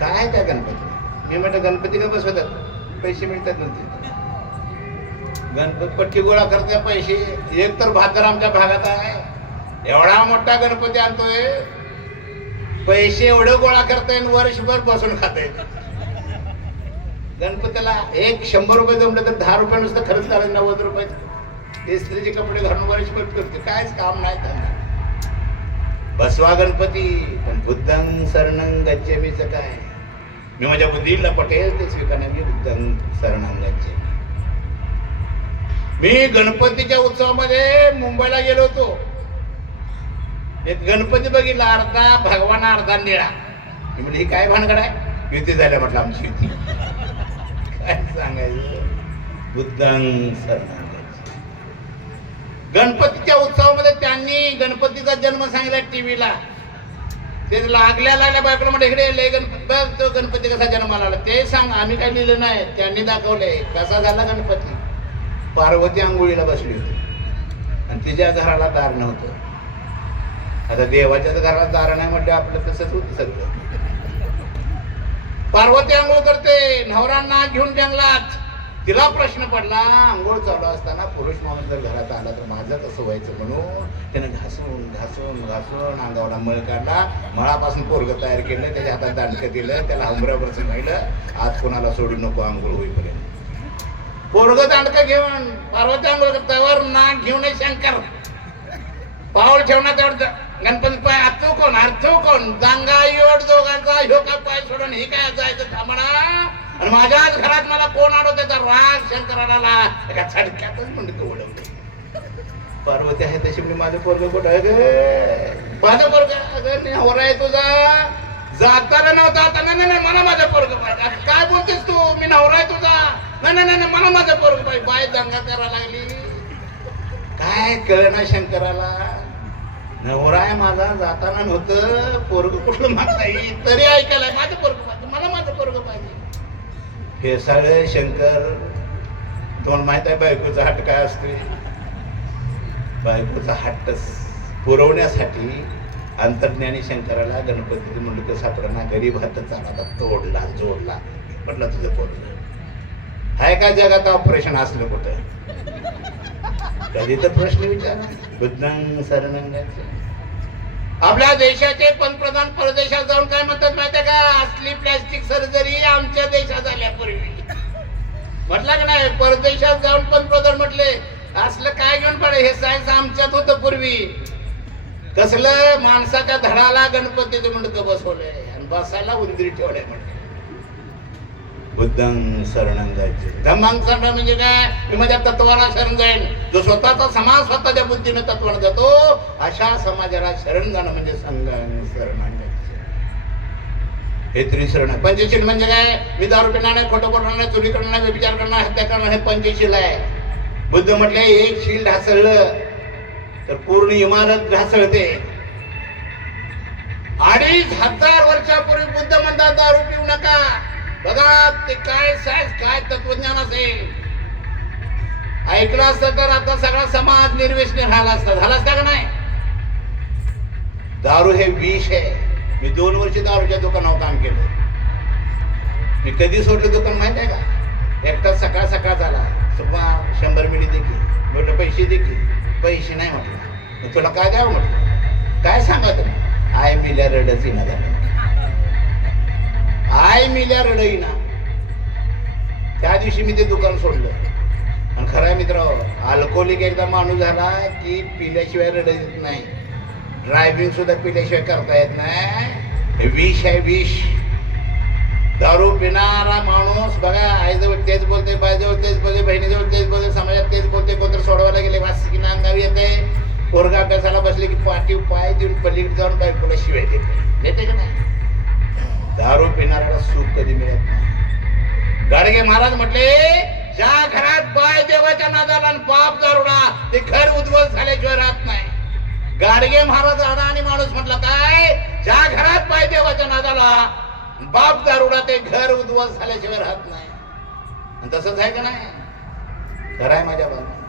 काय त्या गणपती? मी म्हटलं गणपती का बसवतात? पैसे मिळतात नंतर. गणपती पट्टी गोळा करते पैसे. एक तर भाकर आमच्या भागात आहे, एवढा मोठा गणपती आणतोय, पैसे एवढं गोळा करताय आणि वर्षभर बसून खाताय. गणपतीला एक 100 रुपये जमलं तर 10 रुपये नुसतं खर्च करायचं, 90 रुपये इस्त्रीचे कपडे घालून वर्षभर करते. कायच काम नाही त्यांना. बसवा गणपती, पण बुद्धं शरणं गच्छामीचं काय? मी माझ्या बुद्धीला पटेल ते स्वीकारणार. मी बुद्धं शरणं गच्छामी. मी गणपतीच्या उत्सवामध्ये मुंबईला गेलो होतो. एक गणपती बघितला, अर्धा भगवान अर्धा निळा. मी म्हणजे ही काय भानगड आहे? युती झाल्या म्हटलं आमची युती. काय सांगायचं? बुद्धं शरणं. गणपतीच्या उत्सवामध्ये त्यांनी गणपतीचा जन्म सांगितला टीव्हीला. ते लागल्या बायकोला म्हणजे इकडे लय गणपती, तो गणपती कसा जन्माला आला ते सांग. आम्ही काय लिहिलं नाही, त्यांनी दाखवलंय कसा झाला गणपती. पार्वती आंघोळीला बसली होती आणि तिच्या घराला दार नव्हतं. आता देवाच्याच घराला दार नाही म्हणजे आपलं तसंच होतं सगळं. पार्वती आंघोळ करते, नवरांना घेऊन जंगलात. तिला प्रश्न पडला, आंघोळ चालू असताना पुरुष माणूस जर घरात आला तर माझं कसं व्हायचं म्हणून त्यानं घासून घासून घासून अंगावला मळ काढला. मळापासून पोरगं तयार केलं, त्याच्या हातात दांडकं दिलं, त्याला उमऱ्यावरचं म्हणलं आज कोणाला सोडू नको आंघोळ होईपर्यंत. पोरगं दांडकं घेऊन पार्वती आंघोळ करतावर नाक घेऊन शंकर पाऊल ठेवणार तेवढं गणपती पाय आर्थव कोण दांगा योड दोघांचा ह्यो का पाय सोडून हे काय जायचं थांबणा. आणि माझ्याच घरात मला कोण आणू त्याचा राग शंकराला एका छडक्यातच म्हणतो उडवलं. पार्वती आहे तशी म्हणजे माझं पोरग कुठं आहे ग? माझं पोरग नवरा आहे तुझा. जाताना नव्हता आता नाही मला माझं पोरग पाहिजे. काय बोलतेस तू? मी नवरा आहे तुझा. नाही मला माझं पोरग पाहिजे. बाय दंगा करायला लागली. काय कळना शंकराला. नवरा आहे माझा, जाताना नव्हतं, पोरग कुठलं मागता येईल तरी ऐकायला माझं पोरग पाहिजे, मला माझं पोरग पाहिजे. हे सगळे शंकर तुम्हाला माहित आहे बायकोचा हट्ट काय असते. बायकोचा हट्ट पुरवण्यासाठी अंतर्ज्ञानी शंकराला गणपती म्हणलं सापडा गरीब हात चाला तोडला जोडला. म्हटलं तुझं पोरग हाय का जगात ऑपरेशन असलं कुठं? कधी तर प्रश्न विचारा. बुद्धं शरणं गच्छामी. आपल्या देशाचे पंतप्रधान परदेशात जाऊन काय म्हणतात माहितीये का? असली प्लॅस्टिक सर्जरी आमच्या देशात झाल्यापूर्वी. म्हटलं की नाही, परदेशात जाऊन पंतप्रधान म्हटले असलं काय घेऊन पडे, हे सायन्स आमच्यात होतं पूर्वी. कसलं माणसाच्या धडाला गणपतीचं मुंडकं बसवलंय आणि बसायला उंदरी ठेवलंय म्हटलं. बुद्धं शरणं गच्छामी. धम्मं शरणं म्हणजे काय? मी माझ्या तत्वाला शरण जाईन. जो स्वतःचा समाज स्वतःच्या बुद्धीने तत्वाला जातो अशा समाजाला शरण जाणं म्हणजे संघं शरणं गच्छामी. हे त्रिशरण. पंचशील म्हणजे काय? मी दारू पिणार नाही, खोटं बोलणार नाही, चोरी करणार नाही, व्यभिचार करणार, हत्या करणार, हे पंचशील आहे. बुद्ध म्हटलंय एक शील ढासळलं तर पूर्ण इमारत ढासळते. 2500 वर्षापूर्वी बुद्ध म्हणतात दारू पिऊ नका. बघा ते काय सायन्स काय तत्वज्ञान असेल. ऐकलं असतं तर आता सगळा समाज निर्व्यसनी झाला असता का नाही? दारू हे विष आहे. मी 2 वर्ष दारूच्या दुकानावर काम केलं. मी कधी सोडलं दुकान माहित आहे का? एकटाच सकाळ झाला. सुमार 100 मिली देखील म्हटलं पैसे देखील. पैसे नाही म्हटलं. तुला काय द्यावं म्हटलं. काय सांगा तुम्ही? आय मिल्या रडच येणार झालं. आय मिल्या रडईना. त्या दिवशी मी ते दुकान सोडलं. आणि खरं मित्र, अल्कोहोलिक एकदा माणूस झाला की पिल्याशिवाय रडत येत नाही. ड्रायव्हिंग सुद्धा पिल्याशिवाय करता येत नाही. विष आहे विष. दारू पिणारा माणूस बघा, आईजवळ तेच बोलते, बाईजवळ तेच बोलते, बहिणीजवळ तेच बोलते, समाजात तेच बोलते. कोणतरी सोडवायला गेले वासिकीला अंगावी पोरगा अभ्यासाला बसले की पाठी पाय देऊन पलीकडे जाऊन बायकोला शिवाय देते का नाही? दारू पिणाऱ्याला सुख कधी मिळत नाही. गाडगे महाराज म्हटले, ज्या घरात पाय देवाच्या नादाला आणि बाप दारुडा ते घर उद्ध्वस्त झाल्याशिवाय राहत नाही. गाडगे महाराज अडाणी माणूस म्हटला काय, ज्या घरात पाय देवाच्या नादाला बाप दारुडा ते घर उद्ध्वस्त झाल्याशिवाय राहत नाही. आणि तसंच आहे का नाही? खरं आहे माझ्या बाबा.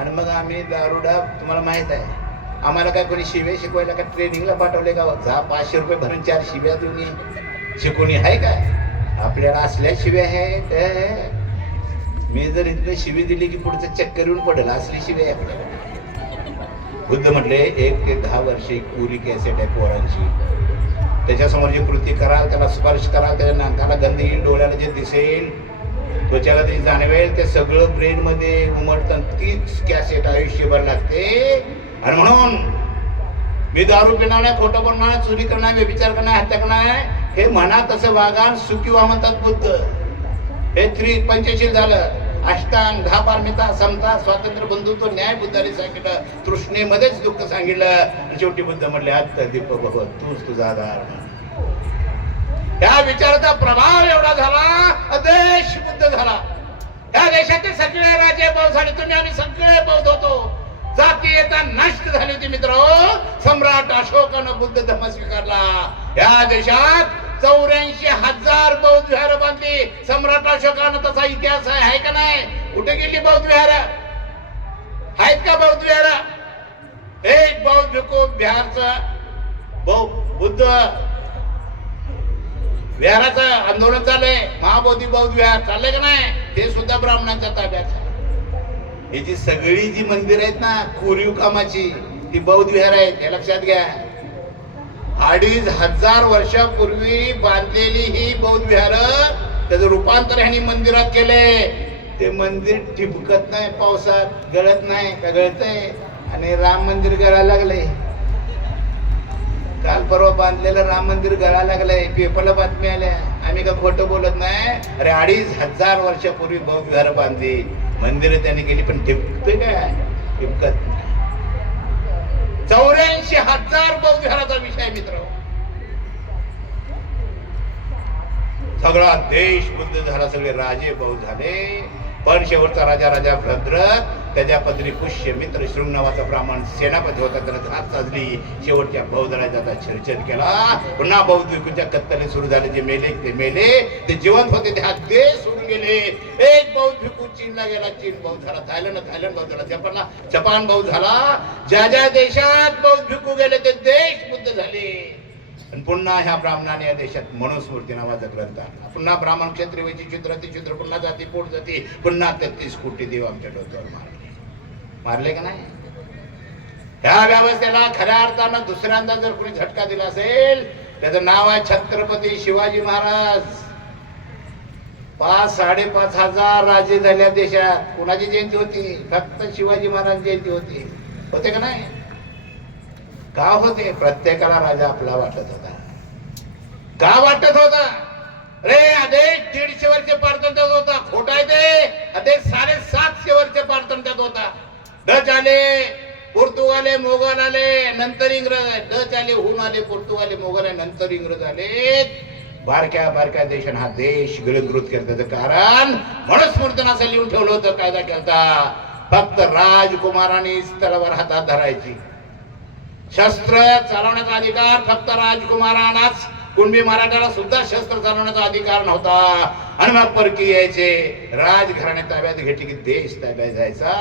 आणि मग आम्ही दारुडा, तुम्हाला माहित आहे आम्हाला काय कोणी शिवे शिकवायला का ट्रेनिंगला पाठवले का? जा 500 रुपये भरून 4 शिव्या देऊन शिकवणी आहे काय? आपल्याला असल्या शिव्या आहेत. मी जर इथं शिवी दिली की पुढचं चक्कर येऊन पडेल, असली शिव्या आहे आपल्याला. बुद्ध म्हटले 1 ते 10 वर्षे पुरी कॅसेट आहे पोरांची. त्याच्यासमोर जी कृती कराल, त्याला स्पर्श कराल, त्याच्या नाकाला गंध येईल, डोळ्याला जे दिसेल, त्वचाला ते जाणवेल, ते सगळं ब्रेन मध्ये उमटतं. तीच कॅसेट आयुष्यभर लागते. आणि म्हणून मी दारू पिणार नाही, खोटं बोलणार नाही, चोरी करणार, व्यभिचार करणार, हत्या करणार, हे म्हणा तसं वागा, सुखी व्हा म्हणतात बुद्ध. हे पंचशील झालं. अष्टांग, 10 पारमिता, समता, स्वातंत्र्य, बंधुत्व, न्याय बुद्धाने सांगितलं. तृष्णेमध्येच दुःख सांगितलं. आणि शेवटी बुद्ध म्हटले, आत्ता दीपक बाबा तूच तुझा आधार. त्या विचाराचा प्रभाव एवढा झाला, देश बुद्ध झाला. या देशाचे सगळे राजे बौद्ध झाले. तुम्ही आम्ही सगळे बौद्ध होतो. जातीयता नष्ट झाली होती मित्र. सम्राट अशोकानं बुद्ध धर्म स्वीकारला. या देशात 84,000 बौद्ध विहार बांधली. सम्राट अशोकानं. तसा इतिहास आहे का नाही? कुठे गेली बौद्ध विहार? आहेत का बौद्ध विहार? एक बौद्ध भिक्खू बिहारचं बुद्ध विहाराचं आंदोलन चाललंय. महाबोधी बौद्ध विहार चाललंय का नाही? ते सुद्धा ब्राह्मणांच्या ताब्यात. ही जी सगळी जी मंदिर आहेत ना कोरीव कामाची, ती बौद्ध विहार आहेत. हे लक्षात घ्या. 2,500 वर्षापूर्वी बांधलेली ही बौद्ध विहार, त्याचं रूपांतर ह्यांनी मंदिरात केले. ते मंदिर ठिबकत नाही, पावसात गळत नाही का? गळतंय. आणि राम मंदिर गळायला लागले. काल परवा बांधलेलं राम मंदिर गळायला लागलंय. पेपरला बातमी आल्या. आम्ही का खोटं बोलत नाही. अरे 2,500 वर्षापूर्वी बौद्ध विहार बांधली, मंदिर त्यांनी केली, पण ठिबकते काय? ठिबकत. 84,000 बौद्ध विहाराचा विषय मित्र. सगळा देश बुद्ध झाला, सगळे राजे बौद्ध झाले. पण शेवटचा राजा भद्र, त्याच्या पत्नी पुष्य मित्र शृंग नावाचा ब्राह्मण सेनापती होता. त्यानं घात साजली. शेवटच्या बौद्ध राजाचा छेडछेड केला. पुन्हा बौद्ध भिक्खूंच्या कत्तली सुरू झाले. जे मेले ते मेले, ते जिवंत होते ते हा देश सोडून गेले. एक बौद्ध भिक्खू चीनला गेला, चीन बौद्ध झाला. थायलंड बौद्ध झाला. जपान बौद्ध झाला. ज्या देशात बौद्ध भिक्खू गेले ते देश बुद्ध झाले. आणि पुन्हा ह्या ब्राह्मणाने या देशात मनुस्मृती नावाचा ग्रंथ आणला. पुन्हा ब्राह्मण, क्षत्रिय, वैश्य, शूद्र, अतिशूद्र, पुन्हा जाती, पोट जाती, पुन्हा 33 कोटी देव आमच्या डोक्यावर मारले का नाही? ह्या व्यवस्थेला खऱ्या अर्थानं दुसऱ्यांदा जर कोणी झटका दिला असेल, त्याचं नाव आहे छत्रपती शिवाजी महाराज. 5,000-5,500 राजे झाल्या देशात. कोणाची जयंती होती? फक्त शिवाजी महाराज जयंती होती. होते का नाही? का होते? प्रत्येकाला राजा आपला वाटत होता. का वाटत होता? रे आदेश 150 वर्ष पारतंत्र्यात होता. खोटा आहे ते. आदेश 750 वर्ष पारतंत्र्यात होता. डच आले, पोर्तुगाले, मोगल आले, नंतर इंग्रज. डच आले, हुन आले, पोर्तुगाले, मोगल आले, नंतर इंग्रज आले. बारक्या देशाने हा देश गिळंकृत केलं. त्याचं कारण मनुस्मृतीनं असं लिहून ठेवलं होतं, कायदा केलता. फक्त राजकुमारांनीच तलवार हातात धरायची. शस्त्र चालवण्याचा अधिकार फक्त राजकुमारांनाच. कुणबी मराठ्याला सुद्धा शस्त्र चालवण्याचा अधिकार नव्हता. आणि मग परकी यायचे. राजघराणे ताब्यात घेतली की देश ताब्यात जायचा.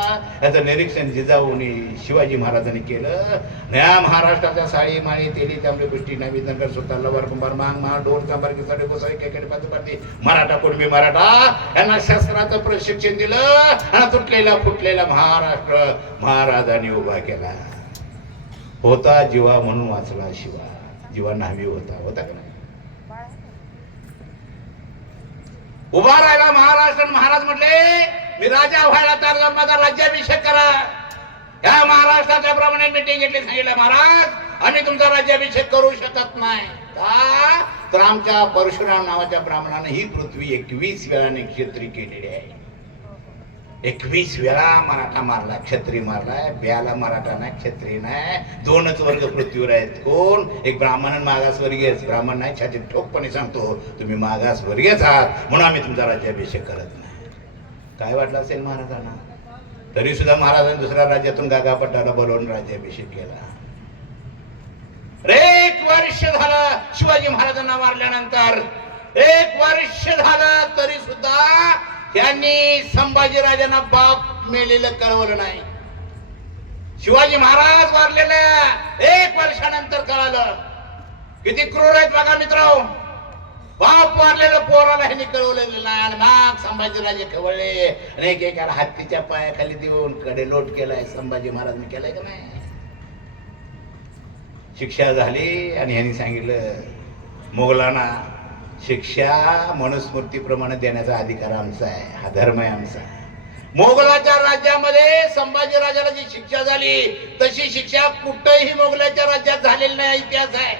याचं निरीक्षण जिजाऊनी शिवाजी महाराजांनी केलं. या महाराष्ट्राच्या साळी माळी तेली तांबडी गोष्टी नवी नगर सुद्धा लवार कुंभार मांग माळ ढोल चांबार किसाडे गोसाई केकडे पाचपाती मराठा कुणबी मराठा यांना शस्त्राचं प्रशिक्षण दिलं. आणि तुटलेला फुटलेला महाराष्ट्र महाराजांनी उभा केला. होता जीवा म्हणून वाचला शिवा. जीवा न्हावी होता का नाही? उभा राहिला महाराष्ट्र. महाराज म्हटले मी राजा व्हायला तयार झालो, माझा राज्याभिषेक करा. या महाराष्ट्राच्या प्रमाणे मीटिंग घेतली. सांगितलं महाराज आम्ही तुमचा राज्याभिषेक करू शकत नाही. का? तर आमच्या परशुराम नावाच्या ब्राह्मणाने ही पृथ्वी 21 वेळाने क्षेत्री केलेली आहे. 21 वेळा मराठा मारला, क्षत्रिय मारलाय. ब्याला मराठा नाही, क्षत्रिय नाही, 2च वर्ग पृथ्वीवर आहेत. कोण? एक ब्राह्मण आणि मागासवर्गीय. ब्राह्मण नाही, छातीत ठोकपणे सांगतो तुम्ही मागासवर्गीयच आहात, म्हणून आम्ही तुमचा राज्याभिषेक करत नाही. काय वाटलं असेल महाराजांना? तरी सुद्धा महाराजांनी दुसऱ्या राज्यातून गागापट्टाला बोलवून राज्याभिषेक केला. 1 वर्ष झालं शिवाजी महाराजांना मारल्यानंतर, 1 वर्ष झालं तरी सुद्धा त्यांनी संभाजीराजांना बाप मेलेलं कळवलं नाही. शिवाजी महाराज वारलेलं 1 वर्षानंतर कळालं. किती क्रूर आहेत बघा मित्रांनो. बाप वारलेलं पोराला ह्यांनी कळवलेलं नाही आणि मग संभाजीराजे खवळले आणि एकेकाला हत्तीच्या पायाखाली देऊन कडे लोट केलाय. संभाजी महाराजांनी केलाय का नाही? शिक्षा झाली आणि ह्यांनी सांगितलं मोगलांना शिक्षा मनुस्मृतीप्रमाणे देण्याचा अधिकार आमचा आहे, हा धर्म आहे आमचा. मोगलाच्या राज्यामध्ये संभाजीराजाला जी शिक्षा झाली तशी शिक्षा कुठेही मोगलाच्या राज्यात झालेली नाही. इतिहास आहे,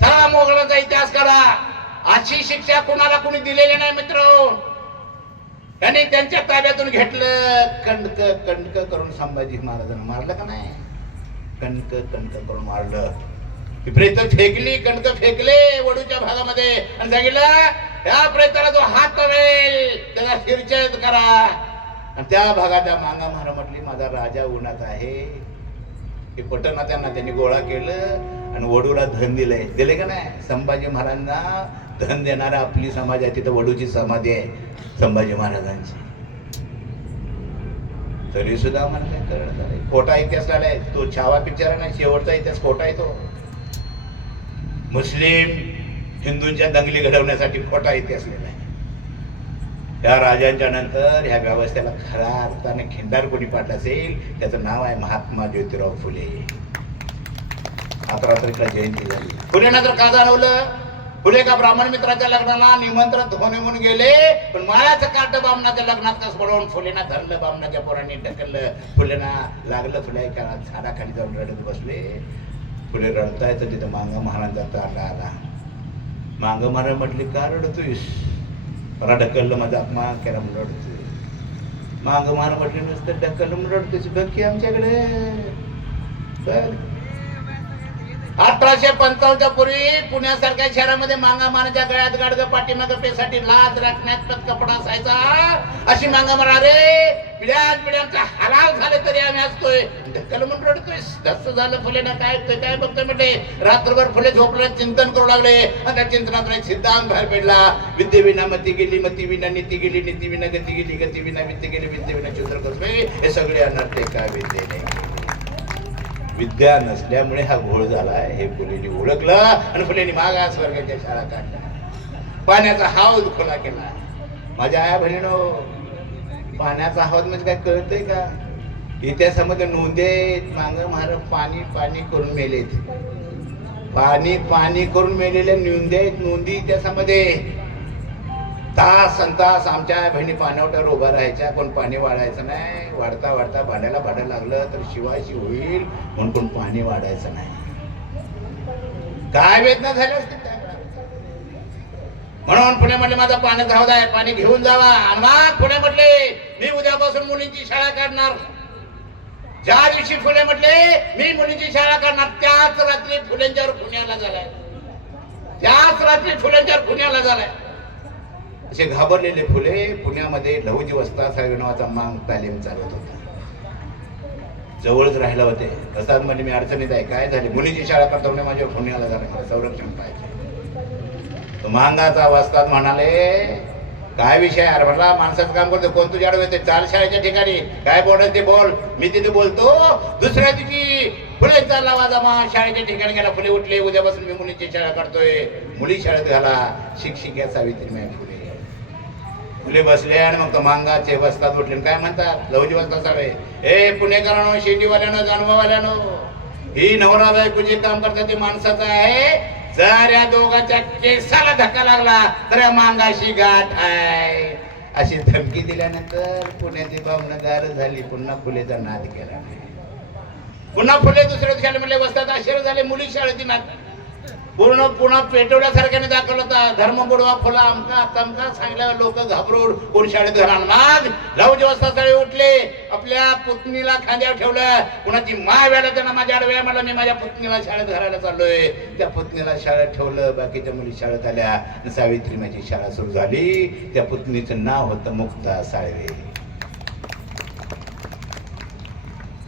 सगळा मोगलाचा इतिहास करा. अशी शिक्षा कुणाला कुणी दिलेली नाही मित्र. त्यांनी त्यांच्या ताब्यातून घेतलं, कंडक कंडक करून संभाजी महाराजांना मारलं का नाही? कणक कणक करून मारलं. प्रेत फेकली, कणक फेकले वडूच्या भागामध्ये आणि सांगितलं त्या प्रेताला जो हात तवेल त्याला शिरछेद करा. आणि त्या भागाच्या मांगा महारा म्हटली माझा राजा उन्हात आहे. हे पटना त्यांनी गोळा केलं आणि वडूला धन दिले का नाही? संभाजी महाराजांना धन देणारा आपली समाज आहे, तिथं वडूची समाधी आहे संभाजी महाराजांची. तरी सुद्धा मला काय कळलं नाही. खोटा इतिहास आलाय तो. छावा पिक्चर नाही, शेवटचा इतिहास खोटा आहे तो. मुस्लिम हिंदूंच्या दंगली घडवण्यासाठी खोटा इतिहास लिहिलाय. या राजांच्या नंतर ह्या व्यवस्थेला खऱ्या अर्थाने खिंडार कोणी पाडला असेल त्याचं नाव आहे महात्मा ज्योतिराव फुले. 11 तारखेला जयंती झाली. फुलेंना तर का जाणवलं? फुले का ब्राह्मण मित्राच्या लग्नाला निमंत्रण होणे म्हणून गेले, पण माळ्याचं काट बामणाच्या लग्नात कसं पडवून फुलेंना धरलं, बामणाच्या पोरांनी ढकललं. फुलेंना लागलं. फुले झाडाखाली जाऊन रडत बसले. फुले रडताय तर तिथं मांगा महाराजांचा तांडा आला. मांगा महाराज म्हटले का रडतोयस? मला ढकललं, माझा अपमान केला म्हणून रडतोय. मांगा महाराज म्हटले नुसतं ढकललं म्हणून रडतोयस, बघ की आमच्याकडे. 1855 पूर्वी पुण्यासारख्या शहरामध्ये मांगा महाराजच्या गळ्यात गाडगं, पाठीमागं पेसाठी लाच राखण्यात कपडा असायचा. अशी मांगा महाराज रे पिढ्यांचा हलाल झाले तरी आम्ही असतोय, ढकल म्हणून रडतोय. तसं झालं. फुलेना काय काय बघतोय म्हटले. रात्रभर फुले झोपले, चिंतन करू लागले आणि त्या चिंतनातून एक सिद्धांत बाहेर पडला. विद्ये विना मती गेली, मती विना नीती गेली, नीती विना गती गेली, गती विना विद्ये गेली, विद्ये विना चित्र कसबे. हे सगळे अनर्थ एका विद्येने. विद्या नसल्यामुळे हा घोळ झालाय हे फुलेंनी ओळखलं आणि फुलेंनी मागास वर्गाच्या शाळा काढल्या. पाण्याचा हावज खुला केला. माझ्या आया बहिणीनो, पाण्याचा हावज म्हणजे काय कळतंय का? इतिहासामध्ये नोंदी मांग महाराज पाणी पाणी करून मेलेत. पाणी पाणी करून मेलेल्या नोंदी इतिहासामध्ये. तास तास आमच्या बहिणी पाण्यावर उभा राहायच्या, कोण पाणी वाढायचं नाही. वाढता वाढता भांड्याला भांडं लागलं तर शिवायशी होईल म्हणून कोण पाणी वाढायचं नाही. काय वेदना झाल्या असतील त्या. म्हणून पुणे म्हटले माझा पाण्याचा हौद आहे, पाणी घेऊन जावा. आणि मग पुणे म्हटले मी उद्यापासून मुलींची शाळा काढणार. ज्या दिवशी फुले म्हटले मी मुलींची शाळा काढणार, त्याच रात्री फुलेंच्यावर पुण्याला झालाय. त्याच रात्री फुलेंच्यावर पुण्याला झालाय. असे घाबरलेले फुले पुण्यामध्ये लहुजी वस्ताद नावाचा मांग तालीम चालवत होता. जवळच राहिला होते. वस्ताद म्हणजे मी अडचणीत आहे, काय झाले? मुलीची शाळा करता म्हणजे माझ्यावर पुण्याला झालं, मला संरक्षण पाहिजे. तो मांगाचा वस्ताद म्हणाले काय विषय आहे? म्हटला माणसाचं काम करतो, कोण तुझ्याकडे येते? 4 शाळेच्या ठिकाणी काय बोलायचं ते बोल, मी तिथे बोलतो. दुसऱ्या दिवशी फुलेचा लावा जमा शाळेच्या ठिकाणी गेला. फुले उठले, उद्यापासून मी मुलीची शाळा करतोय. मुली शाळेत घाला. शिक्षिका सावित्रीबाई फुले. फुले बसले आणि मग तो मांगाचे वस्ताद उठले. काय म्हणतात लहुजी वस्ताद साहेब? हे पुणेकरांनो, शेतीवाल्यानो, जानवावाल्यानो, ही नवरा बायको जे काम करतात ते माणसाचं आहे. जर या दोघांच्या केसाला धक्का लागला तर या मांगाशी गाठ आहे. अशी धमकी दिल्यानंतर पुण्याची भावनागार झाली. पुन्हा फुलेचा नाद केला नाही. पुन्हा फुले दुसऱ्या दिवशी म्हणले वस्ताद आश्चर्य झाले. मुली शाळेची नाद पूर्ण पुन्हा पेटवल्यासारख्याने दाखवलं होता. धर्म बुडवा फुला अमका तमका सांगल्यावर लोक घाबरून कोण शाळेत घरात माग लव दिवसा सकाळी उठले, आपल्या पुतणीला खांद्यावर ठेवलं. कुणाची माय वेळा त्यांना माझ्या आडव्या मला मी माझ्या पुतणीला शाळेत घराला चाललोय. त्या पुतणीला शाळेत ठेवलं, बाकीच्या मुली शाळेत आल्या. सावित्री माझी शाळा सुरू झाली. त्या पुतणीचं नाव होतं मुक्ता साळवे.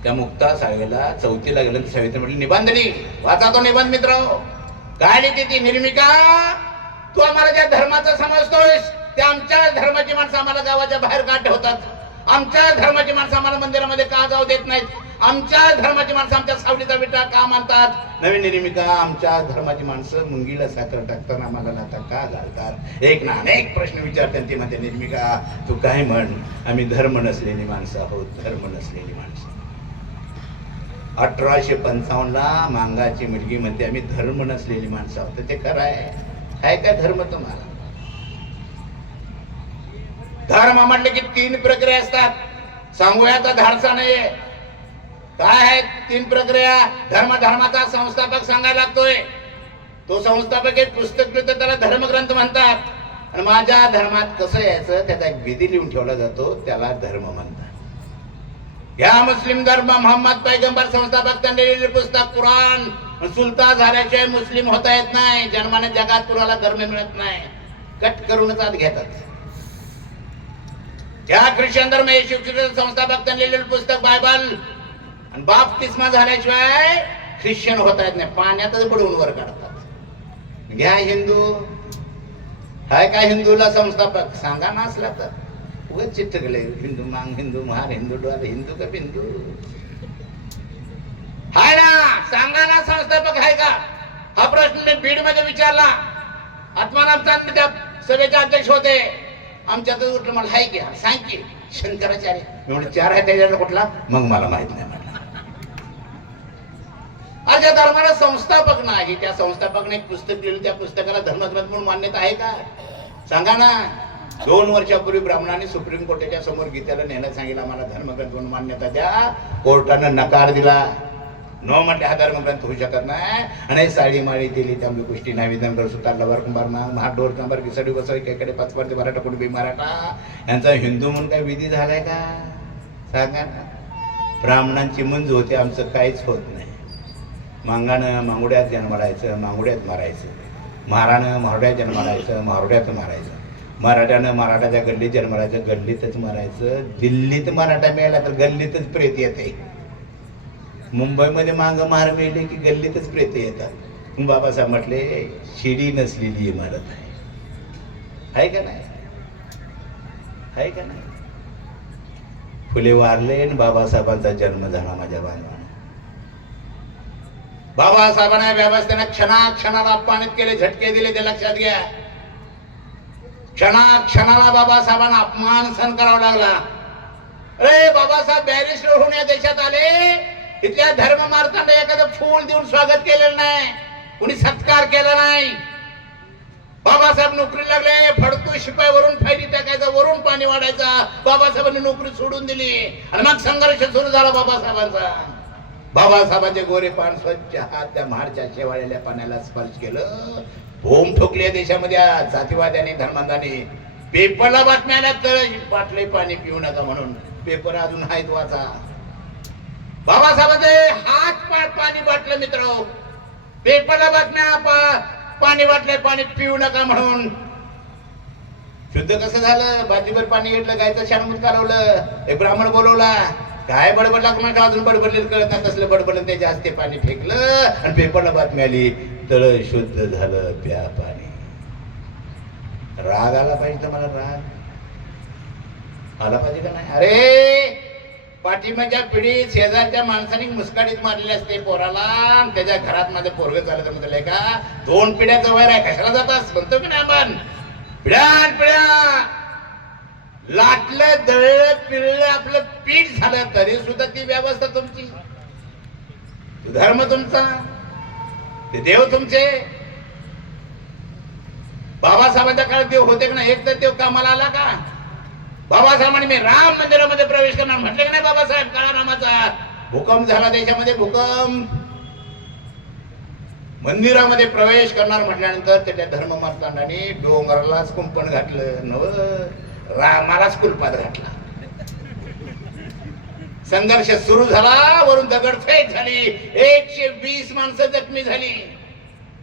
त्या मुक्ता साळवेला चौथीला गेलं तर सावित्री म्हटली निबंधनी वाचा तो निबंध मित्र. काय लिहिते ती? निर्मिका, तू आम्हाला ज्या धर्माचा समजतोयस त्या आमच्या धर्माची माणसं आम्हाला गावाच्या बाहेर का ठेवतात? आमच्या धर्माची माणसं आम्हाला मंदिरामध्ये का जाऊ देत नाहीत? आमच्या धर्माची माणसं आमच्या सावलीचा विटा का मानतात? नवीन निर्मिका, आमच्या धर्माची माणसं मुंगीला साखर टाकताना आम्हाला लाथा का घालतात? एक ना अनेक प्रश्न विचारतात. ती म्हणते निर्मिका तू काय म्हण, आम्ही धर्म नसलेली माणसं आहोत, धर्म नसलेली माणसं. 1855 ला मांगाची मुलगी म्हणते आम्ही धर्म नसलेली माणसं आहोत. ते खरं आहे काय धर्म तुम्हाला? धर्म म्हटले की 3 प्रक्रिया असतात. सांगूया तर धाडसा नाहीये. काय आहेत 3 प्रक्रिया? धर्माचा संस्थापक सांगायला लागतोय. तो संस्थापक एक पुस्तक लिहितो, त्याला धर्मग्रंथ म्हणतात. आणि माझ्या धर्मात कसं यायचं त्याचा एक विधी लिहून ठेवला जातो, त्याला धर्म म्हणतात. या मुस्लिम धर्म मोहम्मद पैगंबर संस्थापक त्यांनी लिहिलेले पुस्तक कुराण. सुलता झाल्याशिवाय मुस्लिम होता येत नाही. जन्माने जगात कुणाला धर्म मिळत नाही, कट करूनच आत घेतात. या ख्रिश्चन धर्म येशू ख्रिस्त संस्थापक त्यांनी लिहिलेले पुस्तक बायबल. आणि बाप्तिस्मा झाल्याशिवाय ख्रिश्चन होता येत नाही, पाण्यातच बुडवून वर काढतात. घ्या हिंदू, हाय काय हिंदूला संस्थापक? सांगा ना असला तर उगाच चिटकले. हिंदू मांग हिंदू महार हिंदू डोर हिंदू का बिंदू हाय ना? सांगा ना संस्थापक आहे का? हा प्रश्न मी बीड मध्ये विचारला. आत्माराम चांद त्या सभेचे अध्यक्ष होते. आमच्यातच उठलं, मला हाय की? सांग की. शंकराचार्य. मी म्हणलं 4 आहे त्याच्याला कुठला? मग मला माहित नाही म्हणलं. आज या धर्माला संस्थापक नाही. त्या संस्थापकने एक पुस्तक लिहिलं, त्या पुस्तकाला धर्मग्रंथ म्हणून मान्यता आहे का? सांगा ना. 2 वर्षापूर्वी ब्राह्मणांनी सुप्रीम कोर्टाच्या समोर गीतेला नेण्यात सांगितलं आम्हाला धर्मग्रंथ म्हणून मान्यता द्या. कोर्टानं नकार दिला. नो म्हटले हा धर्मग्रंथ होऊ शकत नाही. आणि साडी माळी दिली त्यामुळे गोष्टी नाही. विधानगर सुतारला वर कुंभार महाड डोर कंबार किसडी बसव एकेकडे 5 पारते मराठा कुणबी मराठा यांचा हिंदू म्हणून काही विधी झालाय का? सांगा ना. ब्राह्मणांची मुंज होते, आमचं काहीच होत नाही. मांगानं मांगुड्यात जन्मालायचं, मांगुड्यात मारायचं. महारानं महारड्यात जन्मालायचं, महारड्यात मारायचं. मराठ्यानं मराठाच्या गल्लीत जन्मालायचं, गल्लीतच मारायचं. दिल्लीत मराठा मिळाला तर गल्लीतच प्रेत येते. मुंबईमध्ये मांग मार मिळले की गल्लीतच प्रेत येतात. बाबासाहेब म्हटले शिडी नसलेली इमारत आहे का नाही? आहे का नाही? फुले वारले आणि बाबासाहेबांचा जन्म झाला माझ्या बांधवांना. बाबासाहेबांना व्यवस्थेने क्षणाला अपमानित केले, झटके दिले, ते लक्षात घ्या. क्षणाला बाबासाहेबांना अपमान सहन करावा लागला. अरे बाबासाहेब बॅरिस्टर होऊन या देशात आले, इथल्या धर्म मार्गाने एखादं फूल देऊन स्वागत केलेलं नाही, कुणी सत्कार केला नाही. बाबासाहेब नोकरी लागले, फडतो शिपाई वरून फायरी टाकायचा, वरून पाणी वाढायचा. बाबासाहेबांनी नोकरी सोडून दिली आणि मग संघर्ष सुरू झाला बाबासाहेबांचा. बाबासाहेबांचे गोरे पान स्वच्छ हात त्या महाडच्या शेवाळलेल्या पाण्याला स्पर्श केलं. बोंब ठोकली देशामध्ये जातीवाद्यांनी, धर्मांधांनी. पेपरला बातम्या आल्या तर बाटले पाणी पिऊ नका म्हणून. पेपर अजून आहेत, वाचा. बाबासाहेबांचे हात पाणी बाटलं मित्र. पेपरला बातम्या पाणी बाटले, पाणी पिऊ नका म्हणून. शुद्ध कसं झालं? बाजीभर पाणी घेतलं, गायचं शानमूत कालवलं. एक ब्राह्मण बोलवला, काय बडबड लागणार, अजून बडबडलेलं कळत नाही कसलं बडबडलं. ते जास्त पाणी फेकलं आणि पेपरला बातमी आली, तळ शुद्ध झालं, प्या पाणी. राग आला पाहिजे तुम्हाला? राग आला पाहिजे का नाही? अरे पाठीमागच्या पिढीत शेजारच्या माणसाने मुस्काडीत मारलेली असते पोराला. त्याच्या घरात माझं पोरग चालत म्हटलंय का 2 पिढ्याचं वैर आहे, कशाला जातास म्हणतो की नाही? आपण पिढ्या लाटलं, दळलं, पिळलं, आपलं पीठ झालं तरी सुद्धा ती व्यवस्था तुमची, धर्म तुमचा, ते देव तुमचे. बाबासाहेबांच्या काळात देव होते का नाही? एक तर देव कामाला आला का? बाबासाहेबांनी मी राम मंदिरामध्ये प्रवेश करणार म्हटले का नाही? बाबासाहेब काळा रामाचा भूकंप झाला देशामध्ये, भूकंप. मंदिरामध्ये प्रवेश करणार म्हटल्यानंतर त्याच्या धर्ममार्तांडाने डोंगरालाच कुंपण घातलं नव, रामालाच कुलपात घातला. संघर्ष सुरू झाला, वरून दगडफेक झाली, 120 माणसं जखमी झाली.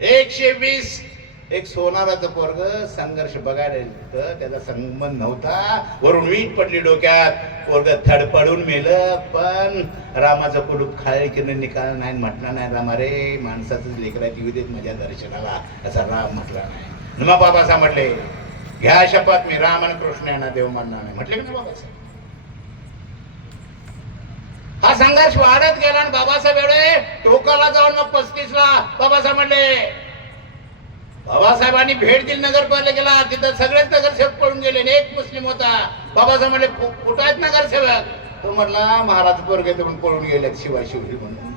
120. एक सोनाराचं पोरग संघर्ष बघायला येतं, त्याचा संबंध नव्हता, वरून वीट पडली डोक्यात, पोरग धडपडून मेलं. पण रामाचं कुलूप खाली की निकाल नाही म्हटला नाही. रामा रे, माणसाचं लेकराची विधेत माझ्या दर्शनाला, असा राम म्हटला नाही. मग बाबासाहेब म्हटले, घ्या शपथ, मी राम आणि कृष्ण यांना देव मानणार नाही. म्हटले की बाबासाहेब. हा संघर्ष वाढत गेला आणि बाबासाहेब एवढे टोकाला जाऊन मग 35ला बाबासाहेब म्हणले, बाबासाहेबांनी भेट दिली नगरपालिकेला. तिथं सगळेच नगरसेवक पळून गेले, एक मुस्लिम होता. बाबासाहेब म्हणले, कुठं आहेत नगरसेवक? तो म्हटला, महाराज पोरगे म्हणून पळून गेले शिवाय शिवजी म्हणून.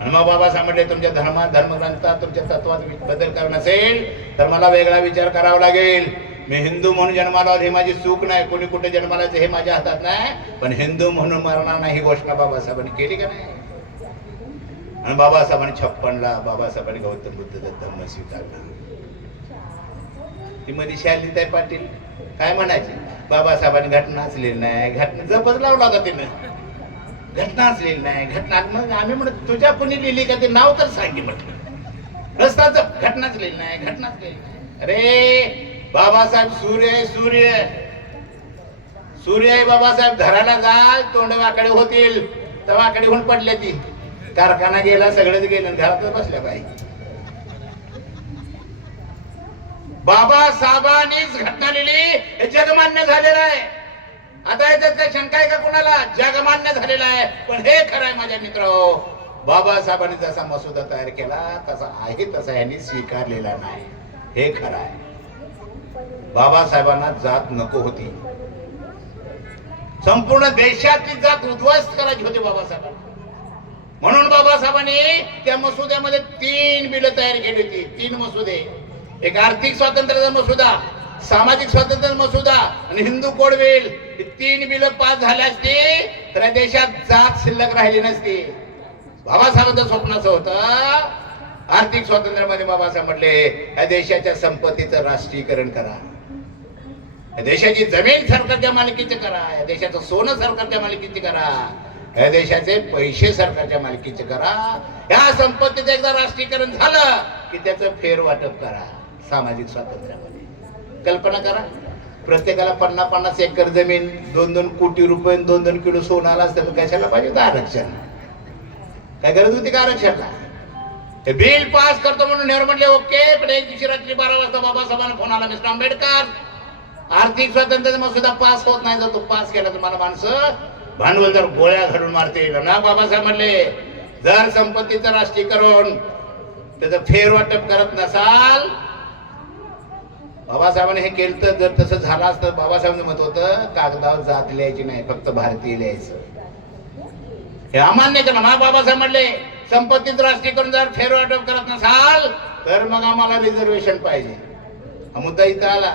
आणि मग बाबासाहेब म्हणले, तुमच्या धर्मात, धर्मग्रंथात, तुमच्या तत्वात बदल करणं असेल तर मला वेगळा विचार करावा लागेल. मी हिंदू म्हणून जन्माला हे माझी चूक नाही, कोणी कुठे जन्माला हे माझ्या हातात नाही, पण हिंदू म्हणून मरणार नाही ही घोषणा बाबासाहेबांनी केली का नाही? आणि बाबासाहेबांनी 56ला बाबासाहेबांनी गौतम बुद्धाचा धम्म स्वीकारला. ती मध्ये शालिताई पाटील काय म्हणायची, बाबासाहेबांनी घटना असलेली नाही, घटना जपच लावला होता तिनं, घटना असलेली नाही, घटना. मग आम्ही म्हणत, तुझ्या कोणी लिहिली का ते नाव तर सांगी म्हटलं. रस्ताच घटना असलेली नाही, घटना असलेली नाही. अरे बाबासाहेब सूर्य सूर्य सूर्य आहे बाबासाहेब. धरायला जाल तोंड वाकडे होतील तर वाकडे होऊन पडले. ती कारखाना गेला, सगळंच गेलं, घरातच बसल्या बाई. बाबासाहेबांनीच घटना लिहिली, हे जगमान्य झालेलं आहे. आता याच्यात काही शंका आहे का कुणाला? जगमान्य झालेला आहे. पण हे खरं आहे माझ्या मित्रांनो, बाबासाहेबांनी जसा मसुदा तयार केला तसा आहे तसा यांनी स्वीकारलेला नाही. हे खरं आहे. बाबासाहेबांना जात नको होती, संपूर्ण देशातली जात उद्ध्वस्त करायची होती बाबासाहेबांना. म्हणून बाबासाहेबांनी त्या मसुद्यामध्ये 3 बिलं तयार केली होती. 3 मसुदे, एक आर्थिक स्वातंत्र्याचा मसुदा, सामाजिक स्वातंत्र्य मसुदा आणि हिंदू कोड बिल. 3 बिलं पास झाल्या असती तर या देशात जात शिल्लक राहिली नसती. बाबासाहेबांचं स्वप्न असं होतं, आर्थिक स्वातंत्र्यामध्ये बाबासाहेब म्हटले, या देशाच्या संपत्तीचं राष्ट्रीयकरण करा, या देशाची जमीन सरकारच्या मालकीची करा, या देशाचं सोनं सरकारच्या मालकीची करा, या देशाचे पैसे सरकारच्या मालकीचे करा. या संपत्तीचं एकदा राष्ट्रीयकरण झालं की त्याचं फेरवाटप करा सामाजिक स्वातंत्र्यामध्ये. कल्पना करा, प्रत्येकाला 50-50 एकर जमीन, 2-2 कोटी रुपये, 2-2 किलो सोनं आलं असतं तर कशाला पाहिजे होतं आरक्षण? काय गरज होती का आरक्षणाला? हे बिल पास करतो म्हणून नेहरू म्हटले ओके. पण एक दिवशी रात्री 12 वाजता बाबासाहेबांना फोन आला, मिस्टर आंबेडकर, आर्थिक स्वातंत्र्याचा मसुदा पास होत नाही, जर तो पास केला तर मला माणसं भांडवल जर गोळ्या घालून मारतील ना. बाबासाहेब म्हणले, जर संपत्तीचं राष्ट्रीयकरण त्याचं फेरवाटप करत नसाल, बाबासाहेबांनी हे केलं तर जर तसं झालं असतं, बाबासाहेबांचं मत होतं कागदावर जात लिहायची नाही, फक्त भारतीय लिहायचं. हे अमान्य केलं. मग बाबासाहेब म्हणले, संपत्तीचं राष्ट्रीयकरण जर फेरवाटप करत नसाल तर मग आम्हाला रिझर्वेशन पाहिजे. हा मुद्दा इथं आला.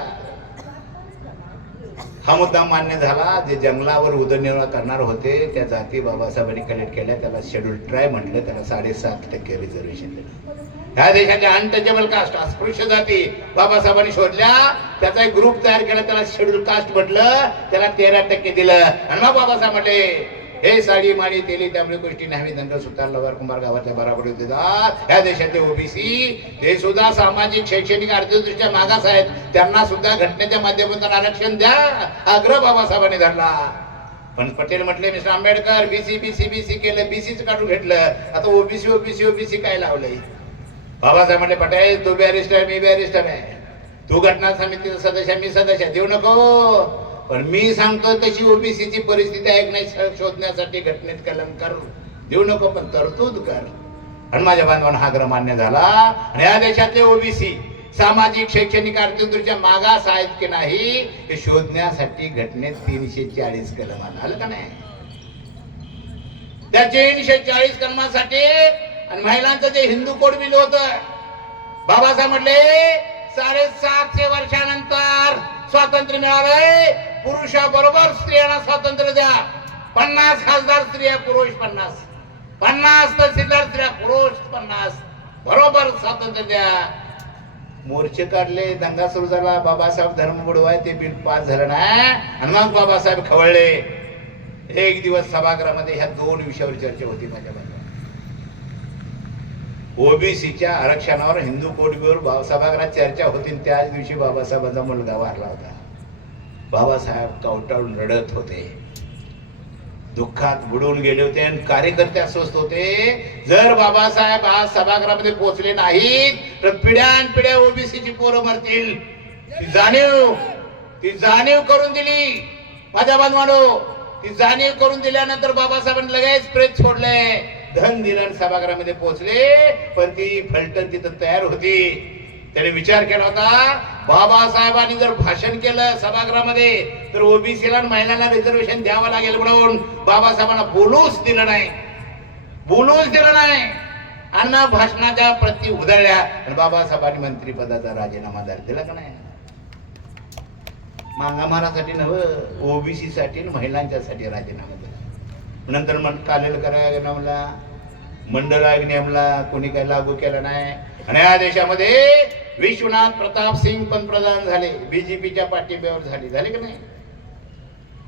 हा मुद्दा मान्य झाला. जे जंगलावर उदरनिर्वाह करणार होते त्या जाती बाबासाहेबांनी कलेक्ट केल्या, त्याला शेड्यूल ट्राय म्हटलं, त्याला 7.5% रिझर्वेशन दिलं. ह्या देशाच्या अनटचेबल कास्ट, अस्पृश्य जाती बाबासाहेबांनी शोधल्या, त्याचा एक ग्रुप तयार केला, त्याला शेड्यूल कास्ट म्हटलं, त्याला 13% दिलं. आणि मग बाबासाहेब म्हटले, हे साडी माडी तेली त्यामुळे गोष्टी नाही, दंड सुतार लवार कुंभार गावातल्या बराबरी होतेदार ह्या देशातले ओबीसी ते सुद्धा सामाजिक शैक्षणिक आर्थिकदृष्ट्या मागास आहेत, त्यांना सुद्धा घटनेच्या माध्यमातून आरक्षण द्या, आग्रह बाबासाहेबांनी धरला. पण पटेल म्हटले, mister Ambedkar, BC BC BC केलं, बीसीच काढून घेतलं, आता ओबीसी ओबीसी ओबीसी काय लावलंय? बाबासाहेब म्हटले, पटेल तू बॅरिस्टर आहे, मी बॅरिस्टर आहे, तू घटना समितीचा सदस्य, मी सदस्य, देऊ नको. पण मी सांगतोय तशी ओबीसीची परिस्थिती ऐकण्या शोधण्यासाठी घटनेत कलम कर, देऊ नको, पण तरतूद कर. आणि माझ्या बांधवांना हा आग्रह मान्य झाला. आणि या देशातले ओबीसी सामाजिक शैक्षणिक आर्थिकदृष्ट्या मागास आहेत की नाही हे शोधण्यासाठी घटनेत 340 कलम आलं का नाही? त्या 340 कलमासाठी आणि महिलांचं जे हिंदू कोड बिल होत, बाबासाहेब म्हटले 750 वर्षानंतर स्वातंत्र्य मिळालंय, पुरुषाबरोबर स्त्रियांना स्वातंत्र्य द्या. 50 खासदार स्त्रिया, पुरुष 50, 50 तहसीलदार स्त्रिया, पुरुष 50, बरोबर स्वातंत्र्य द्या. मोर्चे काढले, दंगा सुरू झाला, बाबासाहेब धर्म बुडवाय ते बिल पास झालं नाही आणि मग बाबासाहेब खवळले. एक दिवस सभागृहामध्ये ह्या दोन विषयावर चर्चा होती माझ्या बाजूला. ओबीसीच्या आरक्षणावर, हिंदू कोडीवर सभागृहात चर्चा होती. त्याच दिवशी बाबासाहेबांचा मुलगा वारला होता. बाबासाहेब कवटाळून रडत होते, दुःखात बुडून गेले होते आणि कार्यकर्ते अस्वस्थ होते. जर बाबासाहेब आज सभागृहामध्ये पोहोचले नाहीत तर पिढ्यान पिढ्या ओबीसीची पोरं मरतील. ती जाणीव करून दिली माझ्या बांधवांनो. ती जाणीव करून दिल्यानंतर बाबासाहेबांनी लगेच प्रेत सोडले, धन दिलं आणि सभागृहामध्ये पोहोचले. पण ती फलटण तिथं तयार होती. त्याने विचार केला होता, बाबासाहेबांनी जर भाषण केलं सभागृहामध्ये तर ओबीसीला आणि महिलांना रिझर्वेशन द्यावं लागेल म्हणून बाबासाहेबांना बोलूच दिलं नाही. अण्णा भाषणाच्या प्रती उधळल्या आणि बाबासाहेबांनी मंत्रिपदाचा राजीनामा दिला का नाही? मांगामारासाठी नव्हे, ओबीसी साठी महिलांच्यासाठी राजीनामा दिला. नंतर कालेल करायला नेमला, मंडळ आयोग नेमला, कोणी काही लागू केलं नाही. आणि या देशामध्ये विश्वनाथ प्रताप सिंग पंतप्रधान झाले, बीजेपीच्या पाठिंब्यावर झाले की नाही?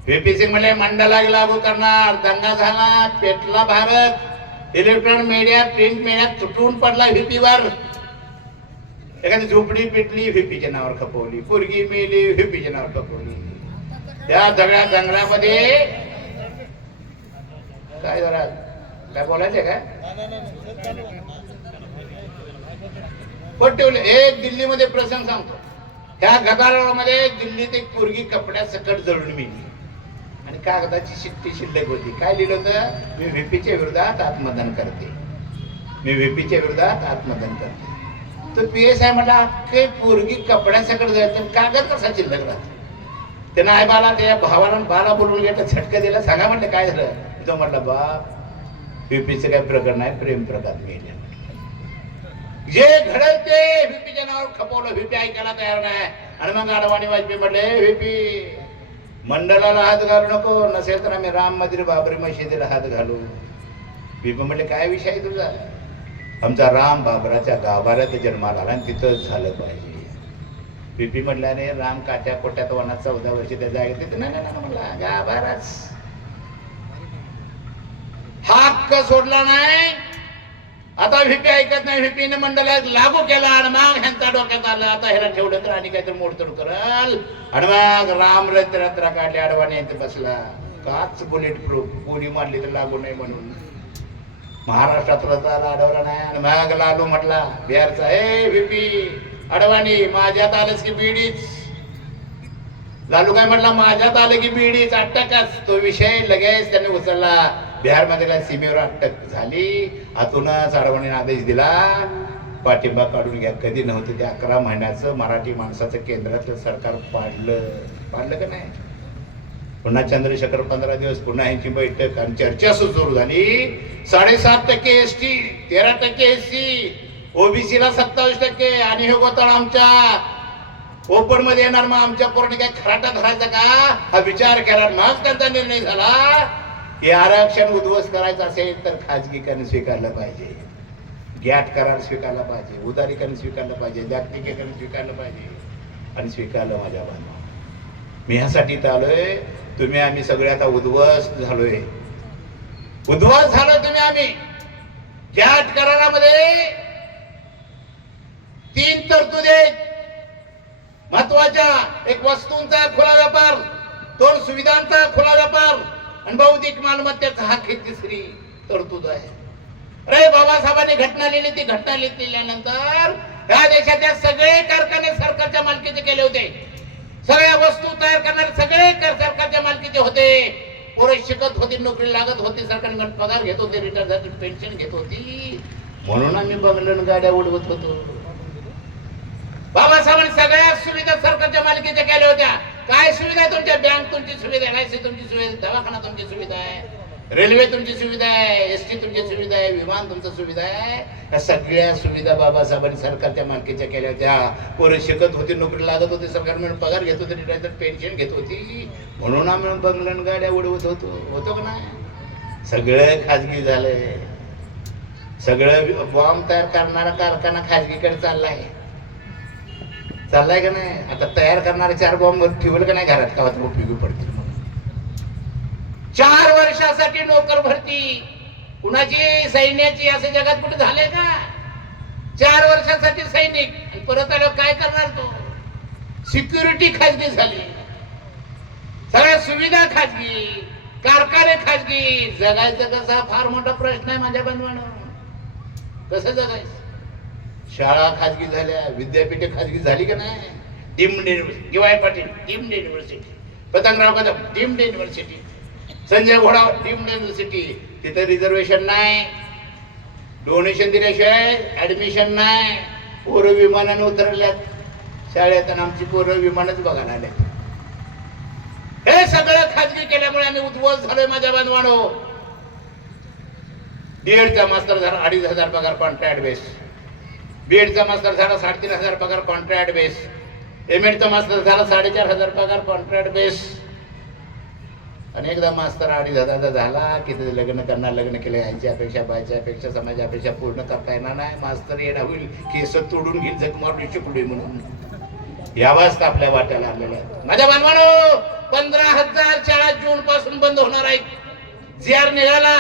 व्हीपी सिंग म्हणले मंडळ आयोग लागू करणार. दंगा झाला, पेटला Bharat. Electronic media, print media तुटून पडला व्हीपीवर. एखादी झोपडी पेटली, व्हीपीच्या नावावर खपवली. पोरगी मेली, व्हीपीच्या नावावर खपवली. त्या सगळ्या दंगलामध्ये काय जरा काय बोलायचं काय पण ठेवले. एक दिल्लीमध्ये प्रसंग सांगतो. ह्या गदारोळामध्ये दिल्लीत एक पोरगी कपड्यात सकट जळून मेली आणि कागदाची शिट्टी शिल्लक होती. काय लिहिलं होतं? मी व्हीपीच्या विरोधात आत्मदान करते. तो PSI म्हटला, काही पोरगी कपड्या सकट जायचं, कागद कसा शिल्लक राहतो? त्यानं आईबाला त्या भावाला बाला बोलून घेतलं, झटका दिला. सांगा म्हटलं काय झालं? तो म्हटलं, बाप व्हीपीचं काय प्रकरण आहे, प्रेम प्रकार मेले. जे घडल ते व्हीपीच्या नावावर खपवलं. व्हीपी ऐकायला तयार नाही. आणि मग अडवाणी वाजपेयी म्हटले, व्हीपी मंडळाला हात घालू नको, नसेल तर आम्ही राम मंदिर बाबरी मशिदीला हात घालू. व्हीपी म्हटले, काय विषय आहे तुझा? आमचा राम बाबराच्या गाभाऱ्यात जन्माला आला आणि तिथंच झालं पाहिजे. व्हीपी म्हटला, नाही राम काट्या कोट्यात वनात 14 वर्ष त्या जागेत तिथे नाही म्हणला, गाभाराच. हक्क सोडला नाही. आता व्हीपी ऐकत नाही. व्हीपीने मंडळात लागू केला आणि मग ह्यांचा डोक्यात आलं, आता ह्याला ठेवलं तर आणि काहीतरी मोडतोड करल. आणि मग राम रत्रा काढले, अडवाणी यांचे बसला. काच बुलेट प्रूफ, गोळी मारली तर लागू नाही म्हणून. महाराष्ट्रात रथाला अडवला नाही. आणि मग लालू म्हटला बिहारचा, हे व्हीपी अडवाणी माझ्यात आलंच की बीडीच. लालू काय म्हटला, माझ्यात आलं की बीडीच, अटकच. तो विषय लगेच त्याने उचलला. बिहारमध्ये सीमेवर अटक झाली. आतूनच अडवाणीने आदेश दिला, पाठिंबा काढून घ्या. कधी नव्हतं ते 11 महिन्याचं मराठी माणसाचं केंद्रातलं सरकार पाडलं का नाही? पुन्हा चंद्रशेखर 15 दिवस, पुन्हा यांची बैठक आणि चर्चा सुरू झाली. 7.5% ST, 13% SC, ओबीसीला 27% आणि हे गोताळ आमच्या ओपन मध्ये येणार. मग आमच्या पोराने काय खराटा धरायचा का हा विचार केला. मग त्यांचा निर्णय झाला हे आरक्षण उद्ध्वस्त करायचं असेल तर खाजगीकरण स्वीकारलं पाहिजे, गॅट करार स्वीकारला पाहिजे, उदारीकरण स्वीकारलं पाहिजे, जागतिकीकरण स्वीकारलं पाहिजे. आणि स्वीकारलं माझ्या बांधवा. मी ह्यासाठी इथं आलोय. तुम्ही आम्ही सगळे आता उद्ध्वस्त झालोय. तुम्ही आम्ही. गॅट करारामध्ये 3 तरतुदी महत्वाच्या. एक वस्तूंचा खुला व्यापार, 2 सुविधांचा खुला व्यापार आणि बौद्धिक मालमत्तेचा हक्क ही 3री तरतूद आहे. अरे बाबासाहेबांनी घटना लिहिली. ती घटना लिहिल्यानंतर या देशाच्या सगळे कारखाने सरकारच्या मालकीचे केले होते. सगळ्या वस्तू तयार करणारे सगळे सरकारच्या मालकीचे होते. पोरं शिकत होती, नोकरी लागत होती, सरकारने पगार घेत होते, रिटायर झाली पेन्शन घेत होती. म्हणून आम्ही बंगलन गाड्या उडवत होतो. बाबासाहेबांनी सगळ्या सुविधा सरकारच्या मालकीच्या केल्या होत्या. काय सुविधा आहे तुमच्या? बँक तुमची सुविधा आहे, LIC तुमची सुविधा आहे, दवाखाना तुमची सुविधा आहे, रेल्वे तुमची सुविधा आहे, ST तुमची सुविधा आहे, विमान तुमची सुविधा आहे. या सगळ्या सुविधा बाबासाहेबांनी सरकारच्या मालकीच्या केल्या होत्या. पोरं शिकत होती, नोकरी लागत होती, सरकार मिळून पगार घेत होते, रिटायर पेन्शन घेत होती. म्हणून आम्ही बंगलन गाड्या उडवत होतो का नाही? सगळं खाजगी झालंय. सगळं बॉम्ब तयार करणारा कारखाना खाजगीकडे चाललाय का नाही? आता तयार करणारे 4 बॉम्ब ठेवलं का नाही घरात का उपयोगी पडतील म्हणून. 4 वर्षासाठी नोकर भरती कुणाची सैन्याची असं जगात कुठे झालंय का? 4 वर्षासाठी सैनिक आणि परत आल्यावर काय करणार तो? सिक्युरिटी खाजगी झाली, सगळ्या सुविधा खाजगी, कारखाने खाजगी. जगायचं कसं हा फार मोठा प्रश्न आहे माझ्या बंधवांनो. कसं जगायचं? शाळा खाजगी झाल्या, विद्यापीठे खाजगी झाली का नाही? Deemed university, D Y Patil deemed university, Patangrao Kadam deemed university, Sanjay Ghodawat deemed university. तिथं रिझर्वेशन नाही, डोनेशन दिल्याशिवाय ऍडमिशन नाही. पोरं विमानाने उतरल्यात शाळेत आणि आमची पोरं विमानच बघायला आल्या. हे सगळं खाजगी केल्यामुळे आम्ही उद्ध्वस्त झालोय माझ्या बांधवांनो. बीएडचा मास्तर झाला 2,500 पगार कॉन्ट्रॅक्ट बेस, बीएडचा मास्तर झाला 3,500 पगार कॉन्ट्रॅक्ट बेस, एमएडचा मास्तर झाला 4,500 पगार कॉन्ट्रॅक्ट बेस. अनेकदा मास्तर 2,500 झाला की ते लग्न करणार, लग्न केलं यांची अपेक्षा, बायच्या अपेक्षा, समाजाच्या अपेक्षा पूर्ण करता येणार नाही. मास्तर येणार होईल, केस तोडून घेईल, जग मारून शिकलोय म्हणून. या अवस्था आपल्या वाट्याला आलेल्या आहेत माझ्या बांधवांनो. 15,000 शाळा जून पासून बंद होणार आहेत. जीआर निघाला,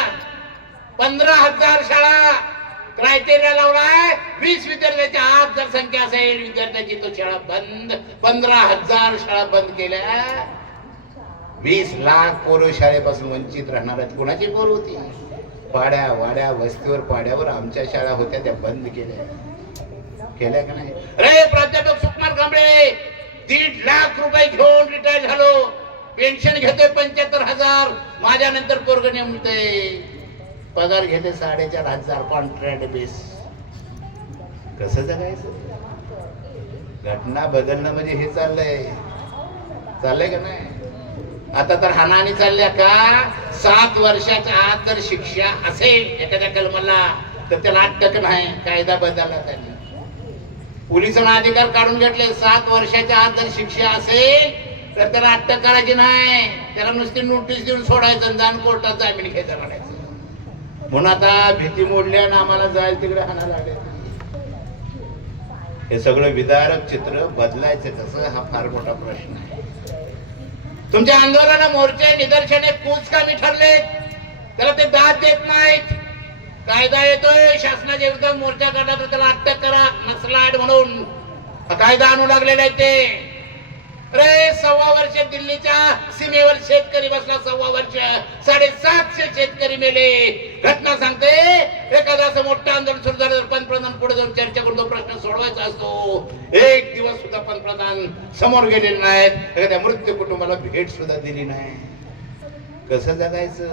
15,000 शाळा क्रायटेरिया लावलाय. 20 विद्यार्थ्याच्या आत जर संख्या असेल विद्यार्थ्याची तो शाळा बंद. 15,000 शाळा बंद केल्या. 20 लाख पोरं शाळेपासून वंचित राहणार आहेत. कोणाची पोर होती? पाड्या वाड्या वस्तीवर पाड्यावर आमच्या शाळा होत्या, त्या बंद केल्या का नाही? अरे प्राध्यापक सुकुमार कांबळे 1.5 लाख रुपये घेऊन रिटायर झालो, पेन्शन घेतोय 75,000. माझ्या नंतर पोरग नेमतोय, पगार घेते 4,500 कॉन्ट्रॅक्ट बेस. कसं जगायचं? घटना बदलणं म्हणजे हे चाललंय का नाही? आता तर हानाहानी चालल्या का? 7 वर्षाच्या आत जर शिक्षा असेल एखाद्या कलमाला तर त्याला अटक नाही. कायदा बदलला त्यांनी, पोलिसांना अधिकार काढून घेतले. 7 वर्षाच्या आत जर शिक्षा असेल तर त्याला अटक करायची नाही, त्याला नुसती नोटीस देऊन सोडायचं, जाऊन कोर्टात जामीन घ्यायचा म्हणायचं. म्हणून आता भीती मोडली आणि आम्हाला जायला तिकडे हाणायला लागले. हे सगळं विदारक चित्र बदलायचं कसं हा फार मोठा प्रश्न आहे. तुमच्या आंदोलना, मोर्चे, निदर्शने कुचकामी ठरले, त्याला ते दाद देत नाहीत. कायदा येतोय, शासनाच्या विरुद्ध मोर्चा काढला तर त्याला अटक करा, नक्सलाईट म्हणून कायदा आणू लागलेला आहे ते. अरे 1.25 वर्ष दिल्लीच्या सीमेवर शेतकरी बसला, 1.25 वर्ष 750 शेतकरी मेले. घटना सांगते एखादा असं मोठं आंदोलन सुरू झालं तर पंतप्रधान पुढे जाऊन चर्चा करून तो प्रश्न सोडवायचा असतो. एक दिवस सुद्धा पंतप्रधान समोर गेलेले नाहीत, एखाद्या मृत्यू कुटुंबाला भेट सुद्धा दिली नाही. कसं जगायचं?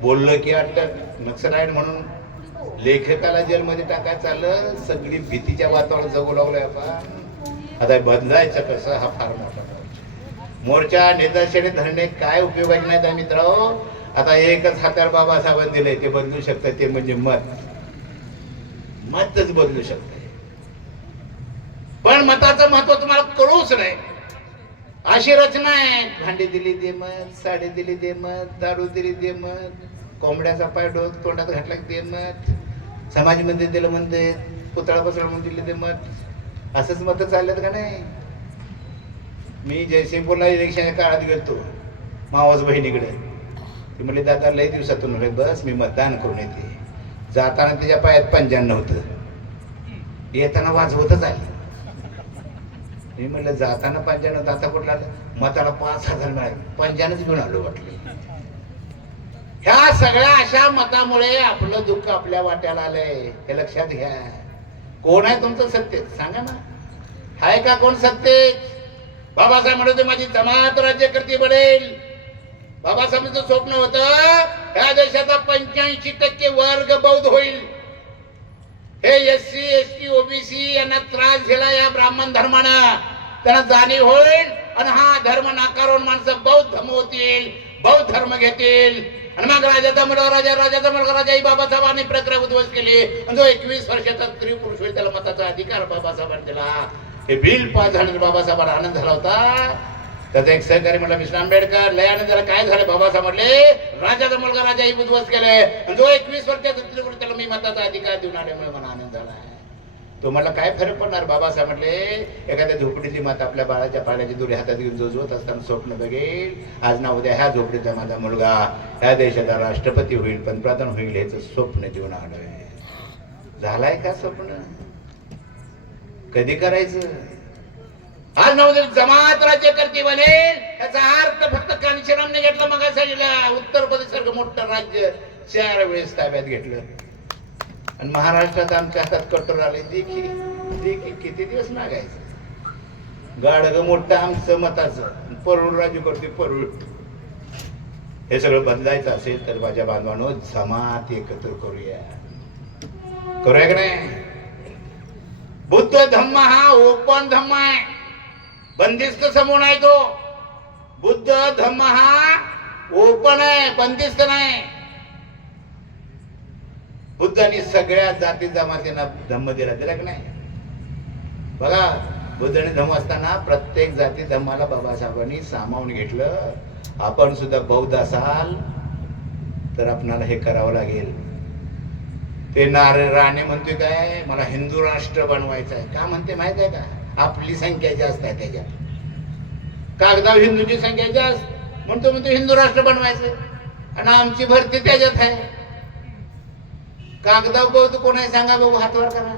बोललं की अटक, नक्सलाईट म्हणून लेखकाला जेलमध्ये टाकायचं चाललं. सगळी भीतीच्या वातावरण जगू लागलोय आपण. आता बदलायचं कसं हा फार मोठा मोर्चा, निदर्शने, धरणे काय उपयोगाचे नाहीत मित्रांनो. आता एकच हातार बाबासाहेबांनी दिलंय, ते बदलू शकतात, ते म्हणजे मतच बदलू शकत. पण मताचं महत्व तुम्हाला कळूच नाही. अशी रचना आहे, भांडी दिली दे मत, साडी दिली दे मत, दारू दिली दे मत, कोंबड्याचा पाय तोंडात घातला दे मत, समाज मंदिर दिलं म्हणते, पुतळा बसवला म्हणून दिले दे मत. असंच मत चाललेत का नाही? मी जयसिंगपूरला इलेक्शनच्या काळात गेलतो मावाज बहिणीकडे. ती म्हणली दादा लई दिवसातून रे बस मी मतदान करून येते. जाताना त्याच्या पायात पंजान नव्हतं, येताना वाजवतच आली. मी म्हणलं जाताना पंजान नव्हतं, आता कुठला मताला 5,000 मिळाले, पंजानच घेऊन आलो वाटलं. ह्या सगळ्या अशा मतामुळे आपलं दुःख आपल्या वाट्याला आलंय, हे लक्षात घ्या. कोण आहे तुमचं सत्तेत? सांगा ना, आहे का कोण सत्तेत? बाबासाहेब म्हणत होते माझी जमात राज्यकर्ती बनेल. बाबासाहेबांचं स्वप्न होतं या देशाचा 85% वर्ग बौद्ध होईल. हे SC ST OBC यांना त्रास दिला या ब्राह्मण धर्मानं, त्यांना जाणीव होईल आणि हा धर्म नाकारून माणसं बौद्ध धर्म होतील, बौद्ध धर्म घेतील. आणि मग राजाचा मुलगा राजाचा मुलगा राजाही बाबासाहेबांनी प्रक्रिया उद्ध्वस्त केली. आणि जो 21 वर्षाचा स्त्री पुरुष होईल त्याला मताचा अधिकार बाबासाहेबांनी दिला. हे बिल पास झालं, बाबासाहेबांना आनंद झाला होता. त्याचा एक सहकारी म्हटलं मिस्टर आंबेडकर लय आनंद झाला. काय झालं बाबासाहेब म्हटले राजाचा मुलगा राजा ही उद्ध्वस्त केलाय आणि जो 21 वर्षाचा त्याला मी मताचा अधिकार देऊन आल्यामुळे मला आनंद झाला. तो म्हटला काय फरक पडणार. बाबासाहेब म्हटले एखाद्या झोपडीतली माता आपल्या बाळाच्या पाण्याची दोरी हातात घेऊन जोजवत असताना स्वप्न बघेल आज ना उद्या ह्या झोपडीचा माझा मुलगा ह्या देशाचा राष्ट्रपती होईल, पंतप्रधान होईल, ह्याचं स्वप्न देऊन आलोय. झालाय का स्वप्न? कधी करायचं? आज ना उद्या जमात राज्य करते बनेल याचा अर्थ फक्त कांशीरामने घेतला. मग सांगितलं उत्तर प्रदेश सारखं मोठं राज्य 4 वेळेस ताब्यात घेतलं आणि महाराष्ट्रात आमच्या हातात कटोर आले. देखी किती दिवस नागायचं. गाडग मोठं आमचं मताचं परुळ राज्य करते परुळ. हे सगळं बदलायचं असेल तर माझ्या बांधवांनो जमात एकत्र करूया का नाही. बुद्ध धम्म हा ओपन धम्म आहे, बंदिस्त समूह नाही. तो बुद्ध धम्म हा ओपन आहे, बंदिस्त नाही. बुद्धांनी सगळ्या जाती जमातींना धम्म दिला की नाही. बघा बुद्धाने धम्म असताना प्रत्येक जाती धम्माला बाबासाहेबांनी सामावून घेतलं. आपण सुद्धा बौद्ध असाल तर आपणाला हे करावं लागेल. ते राणे म्हणतोय काय मला हिंदू राष्ट्र बनवायचं आहे. का म्हणते माहित आहे का? आपली संख्या जास्त आहे त्याच्यात. कागदावर हिंदूची संख्या जास्त म्हणतो हिंदू राष्ट्र बनवायचं आणि आमची भरती त्याच्यात आहे. कागदाव बौद्ध कोण आहे सांगा बघू, हातवर करा.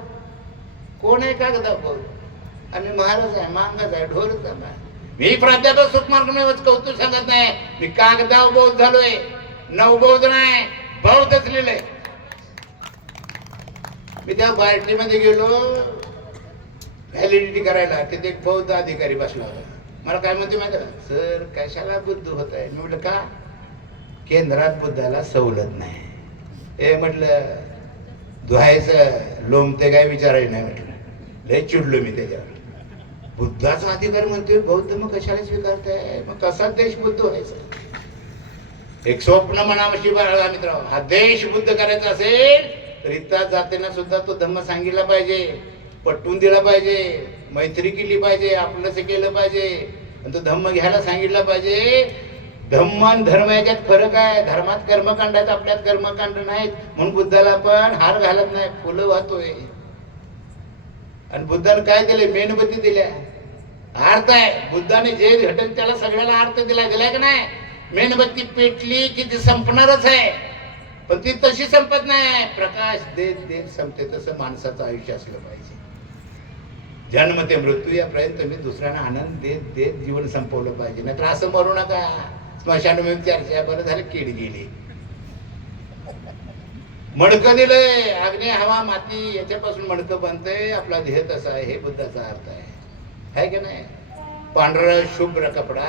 कोण आहे कागदाव बौद्ध? आम्ही महाराज आहे, मांगच आहे, ढोरच आहे. मी प्राध्यापक सुकुमार कौतुक सांगत नाही. मी कागदाव बौद्ध झालोय, नवबौद्ध नाही, बौद्धच लिहिलंय. मी त्या बार्टीमध्ये गेलो व्हॅलिडिटी करायला. तिथे एक बौद्ध अधिकारी बसला होता. मला काय म्हणते माहिती का? सर कशाला बुद्ध होत आहे? मी म्हटलं का? केंद्रात बुद्धाला सवलत नाही. हे म्हटलं धुवायचं लोमते काय विचारायचं नाही. म्हटलं लय चिडलो मी त्याच्यावर. बुद्धाचा अधिकार म्हणतोय बौद्ध मग कशाला स्वीकारताय? मग कसा देश बुद्ध व्हायचा? एक स्वप्न मनाशी बाळगा मित्र. हा देश बुद्ध करायचा असेल तर इतर जातींना सुद्धा तो धम्म सांगितला पाहिजे, पटवून दिला पाहिजे, मैत्री केली पाहिजे, आपलंच केलं पाहिजे आणि तो धम्म घ्यायला सांगितला पाहिजे. धम्म आणि धर्म याच्यात फरक आहे. धर्मात कर्मकांड आहेत, आपल्यात कर्मकांड नाहीत. म्हणून बुद्धाला आपण हार घालत नाही, फुलं वाहतोय. आणि बुद्धाने काय दिले? मेणबत्ती दिल्या. अर्थ आहे बुद्धाने जे घटन त्याला सगळ्याला अर्थ दिलाय का नाही. मेणबत्ती पेटली की ती संपणारच आहे, पण ती तशी संपत नाही. प्रकाश देत देत संपते. तसं माणसाचं आयुष्य असलं पाहिजे. जन्म ते मृत्यू यापर्यंत तुम्ही दुसऱ्यांना आनंद देत देत जीवन संपवलं पाहिजे. नाहीतर असं मरू नका. स्मशानभूमी चर्चा बरं झालं कीड गेली. मडकं दिलंय अग्नी हवा माती याच्यापासून मडकं बनतंय. आपला ध्येय तसा आहे. हे बुद्धाचा अर्थ आहे की नाही. पांढरा शुभ्र कपडा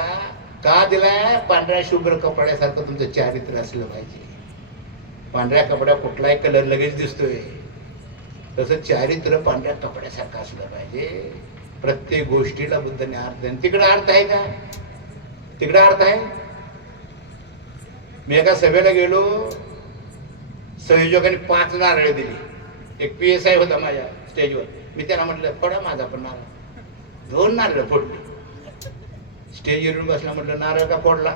का दिलाय? पांढऱ्या शुभ्र कपड्यासारखं तुमचं चारित्र्य असलं पाहिजे. पांढऱ्या कपड्या कुठलाही कलर लगेच दिसतोय, तसं चारित्र्य पांढऱ्या कपड्यासारखं असलं पाहिजे. प्रत्येक गोष्टीला बुद्धाने अर्थ आहे. तिकडे अर्थ आहे का? तिकडे अर्थ आहे. मी एका सभेला गेलो, संयोजकांनी 5 नारळ दिली. एक PSI होता माझ्या स्टेजवर. मी त्याला म्हटलं फोडा माझा पण नारळ. 2 नारळ फोडली. स्टेजवरून बसला. म्हटलं नारळ का फोडला?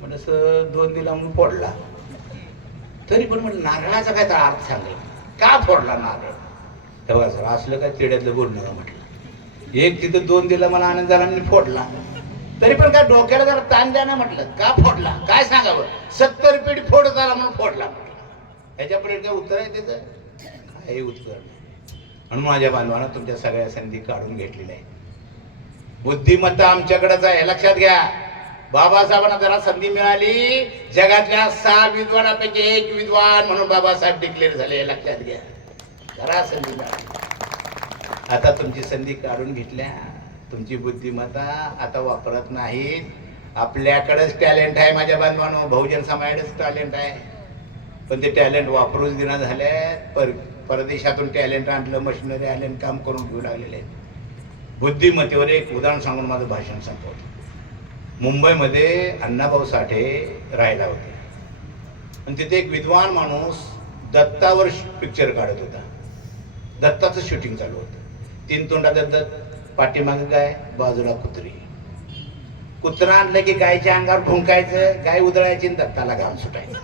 म्हटलं सर 2 दिला म्हणून फोडला. तरी पण म्हटलं नारळाचा काय तर अर्थ सांगेल. का फोडला नारळ? तेव्हा सर असलं काय तिड्यातलं बोलणार. म्हटलं एक तिथं 2 दिला मला आनंद झाला आणि फोडला. तरी पण काय डोक्याला जरा ताण द्या ना. म्हटलं का फोडला? काय सांगावं? 70 पिढी फोडत आला म्हणून फोडला. म्हटलं ह्याच्यापर्यंत काय उत्तर आहे त्याचं? काही उत्तर नाही. म्हणून माझ्या बांधवांना तुमच्या सगळ्या संधी काढून घेतलेल्या आहे. बुद्धिमत्ता आमच्याकडेच आहे, लक्षात घ्या. बाबासाहेबांना जरा संधी मिळाली. जगातल्या 6 विद्वानापैकी 1 विद्वान म्हणून बाबासाहेब डिक्लेअर झाले, लक्षात घ्या. जरा संधी मिळाली. आता तुमची संधी काढून घेतल्या. तुमची बुद्धिमत्ता आता वापरत नाहीत. आपल्याकडेच टॅलेंट आहे माझ्या बांधवांनो. बहुजन समाजाचंच टॅलेंट आहे, पण ते टॅलेंट वापरूच दिना झाल्यात. परदेशातून टॅलेंट आणलं, मशिनरी आले, काम करून घेऊ लागलेले आहेत. बुद्धिमत्तेवर एक उदाहरण सांगून माझं भाषण संपवतो. मुंबईमध्ये अण्णाभाऊ साठे राहायला होते आणि तिथे एक विद्वान माणूस दत्तावर पिक्चर काढत होता. दत्ताचं शूटिंग चालू होतं. 3 तोंडाचं दत्त, पाठीमागे काय, बाजूला कुत्री. कुत्रा आणलं की गायच्या अंगावर भुंकायचं, गाय उधळायची आणि दत्ताला घालून सुटायचं.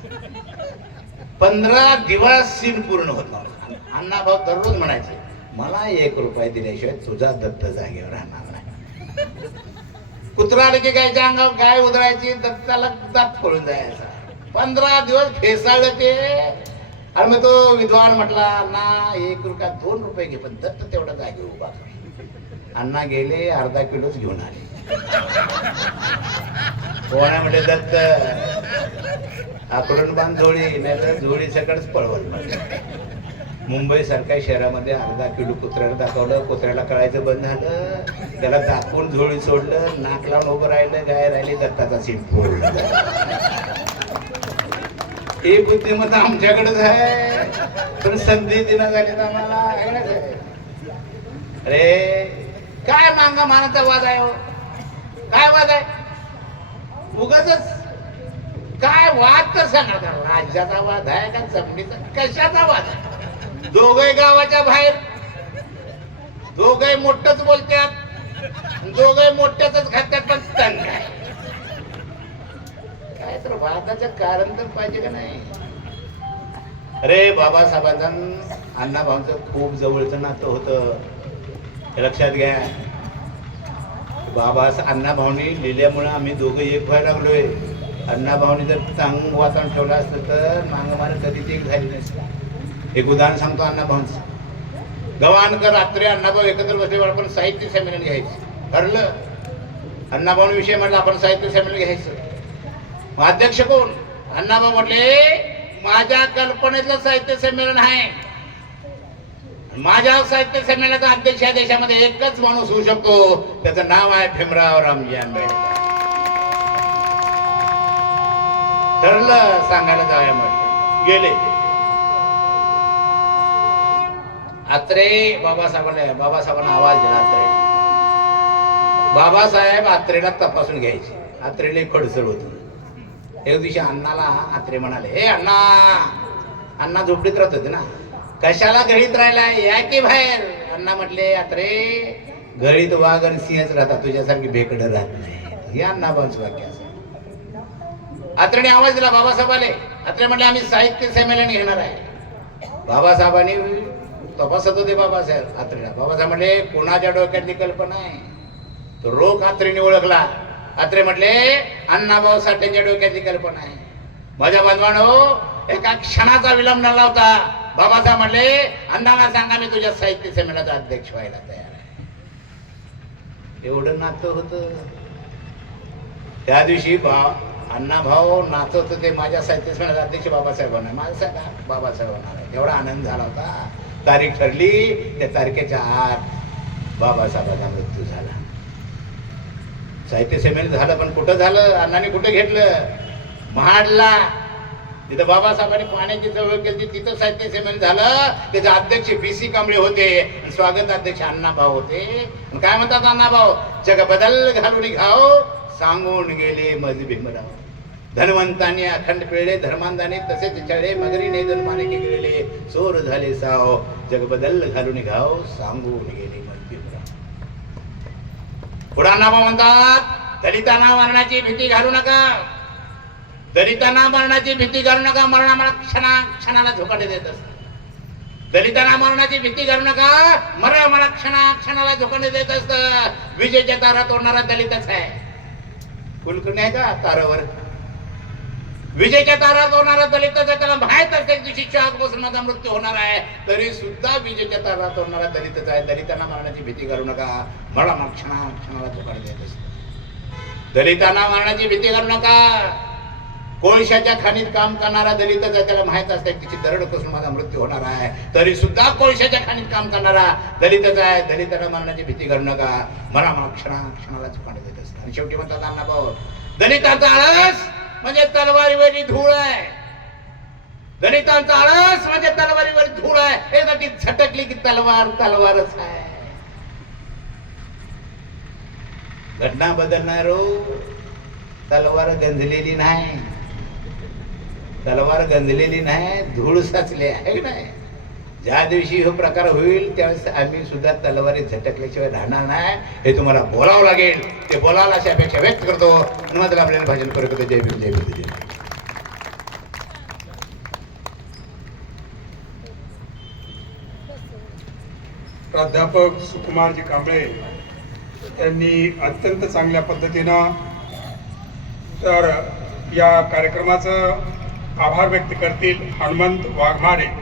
15 दिवस सीन पूर्ण होत नव्हता. अण्णाभाऊ दररोज म्हणायचे, मला 1 रुपया दिल्याशिवाय तुझा दत्त जागेवर राहणार नाही. कुत्रा आलं की गायच्या अंगावर गाय उधळायची, दत्ताला दात पळून जायचा. 15 दिवस फेसाळलं ते. आणि मग तो विद्वान म्हटला, अण्णा 1 रुपया 2 रुपये घे, पण दत्त तेवढा जागे उभा कर. अण्णा गेले, अर्धा किलोच घेऊन आले. कोणा म्हणजे दत्त आकडून बांध झोळी, नाही तर झोळी सकटच पळवल. मुंबई सारख्या शहरामध्ये अर्धा किलो कुत्र्याला दाखवलं, कुत्र्याला कळायचं बंद झालं, त्याला दाखवून झोळी सोडलं, नाक लावून उभं राहिलं, गाय राहिली, दत्ताचा सीट फोडला. हे बुद्धिमत्ता आमच्याकडेच आहे, पण संधी दिना झाली तर आम्हाला. अरे काय मांगा मानाचा वाद आहे हो? काय वाद आहे? उगाचच काय वाद तर सांगा. राज्याचा वाद आहे का जमिनीचा? कशाचा वाद आहे? दोघही गावाच्या बाहेर, दोघही मोठच बोलतात, दोघही मोठ्याच खात्यात, पण तण काय तर वादाचं कारण तर पाहिजे का नाही? अरे बाबासाहेबांचं अण्णाभाऊंचं खूप जवळचं नातं होतं, लक्षात घ्या. बाबा अण्णाभाऊंनी लिहिल्यामुळे आम्ही दोघं एक व्हायला लागलोय. अण्णाभाऊंनी जर चांगलं वातावरण ठेवलं असतं तर मांगमार कधीच एक झाली नसती. एक उदाहरण सांगतो अण्णाभाऊंचं. गव्हाणकर रात्री अण्णाभाऊ एकत्र बसले, आपण साहित्य संमेलन घ्यायचं ठरलं. अण्णाभाऊंनी विषय म्हटलं आपण साहित्य संमेलन घ्यायचं. अध्यक्ष कोण? अण्णाभाऊ म्हटले, माझ्या कल्पनेतलं साहित्य संमेलन आहे. माझ्या साहित्य संमेलनाचा अध्यक्ष या देशामध्ये एकच माणूस होऊ शकतो, त्याचं नाव आहे भीमराव रामजी आंबेडकर. ठरलं, सांगायला जाऊया म्हटलं. गेले आत्रे बाबासाहेबांना आवाज दिला. आत्रे बाबासाहेब आत्रेला तपासून घ्यायचे. आत्रेला खडसळ होत. एक दिवशी अण्णाला आत्रे म्हणाले, हे अण्णा, अण्णा झोपडीत राहत होते ना, कशाला घडीत राहिला, या की बाहेर. अण्णा म्हटले, आत्रे घडीत वाघ आणि सिंहच राहतात, तुझ्यासारखी भेकड राहत नाही. हे अण्णाबांचं वाक्य असं. आत्रेने आवाज दिला, बाबासाहेब आले. आत्रे म्हटले, आम्ही साहित्य संमेलन घेणार आहे. बाबासाहेबांनी तपासत होते बाबासाहेब आत्रेला. बाबासाहेब म्हटले, कोणाच्या डोक्यातली कल्पना आहे? तो रोख आत्रेने ओळखला. आत्रे म्हटले, अण्णाभाऊ साठेंच्या डोक्यातली कल्पना आहे. माझ्या बांधवांनो, एका क्षणाचा विलंब न लावता बाबासाहेब म्हटले, अण्णाला सांगा मी तुझ्या साहित्य संमेलनाचा अध्यक्ष व्हायला तयार आहे. एवढं नातं होतं. त्या दिवशी अण्णाभाऊ नाचत होते, माझ्या साहित्य संमेलनाचा अध्यक्ष बाबासाहेब होणार, माझा बाबासाहेब होणार आहे. एवढा आनंद झाला होता. तारीख ठरली, त्या तारखेच्या आत बाबासाहेबांचा मृत्यू झाला. साहित्य संमेलन झालं, पण कुठं झालं? अण्णांनी कुठं घेतलं? महाडला. तिथं बाबासाहेबांनी पाण्याची चळवळ केली, तिथं साहित्य संमेलन झालं. त्याचे अध्यक्ष BC कांबळे होते, स्वागत अध्यक्ष अण्णाभाऊ होते. काय म्हणतात अण्णाभाऊ? जग बदल घालून घाव, सांगून गेले मज भीमराव. धनवंतांनी अखंड पिळले, धर्मांधाने तसेच चळे, मगरी नाही धर्माने गिळले, चोर झाले साव, जग बदल घालून घाव, सांगून गेले मज भीमराव. पुढे अण्णाभाऊ म्हणतात, दलितांना मरणाची भीती घालू नका, दलितांना मरणाची भीती घालू नका. मरण आम्हाला क्षणाला झोकाटे देत असत. दलितांना मरणाची भीती घालू नका, मरण मला क्षणाला झोकाटे देत असत. विजेच्या तारा तोडणारा दलितच आहे. कुलकर्णी आहे का तारावर? विजेच्या तारा तोडणारा दलितच आहे. त्याला माहित असते एक दिवशी आग बसून माझा मृत्यू होणार आहे, तरी सुद्धा विजेच्या तारा तोडणारा दलितच आहे. दलितांना मरणाची भीती घालू नका, मरण क्षणाला झोकाटे देत असत. दलितांना मरणाची भीती घालू नका. कोळशाच्या खाणीत काम करणारा दलितच आहे. त्याला माहित असते तिची दरड कसून माझा मृत्यू होणार आहे, तरी सुद्धा कोळशाच्या खाणीत काम करणारा दलितच आहे. दलितांना मरणाची भीती घालू नका, मरा क्षणाला झोकाटे देत असतात. आणि शेवटी म्हणतात अण्णाभाऊ, दलितांचा आळस म्हणजे तलवारीवरची धूळ आहे. दलितांचा आळस म्हणजे तलवारीवर धूळ आहे. एकदा ती झटकली की तलवारच आहे. घटना बदलणार तलवार गंजलेली नाही, तलवार गंजलेली नाही, धूळ साचली आहे नाही. ज्या दिवशी हा प्रकार होईल त्यावेळेस आम्ही सुद्धा तलवारीत झटकल्याशिवाय राहणार नाही, हे तुम्हाला बोलावं लागेल. ते बोलायला अशी अपेक्षा व्यक्त करतो. मात्र आपल्याला भाषण करतो. जय भीम, जय भीम, जय भीम. प्राध्यापक सुकुमारजी कांबळे यांनी अत्यंत चांगल्या पद्धतीनं तर या कार्यक्रमाचं आभार व्यक्त करतील हनुमंत वाघमारे.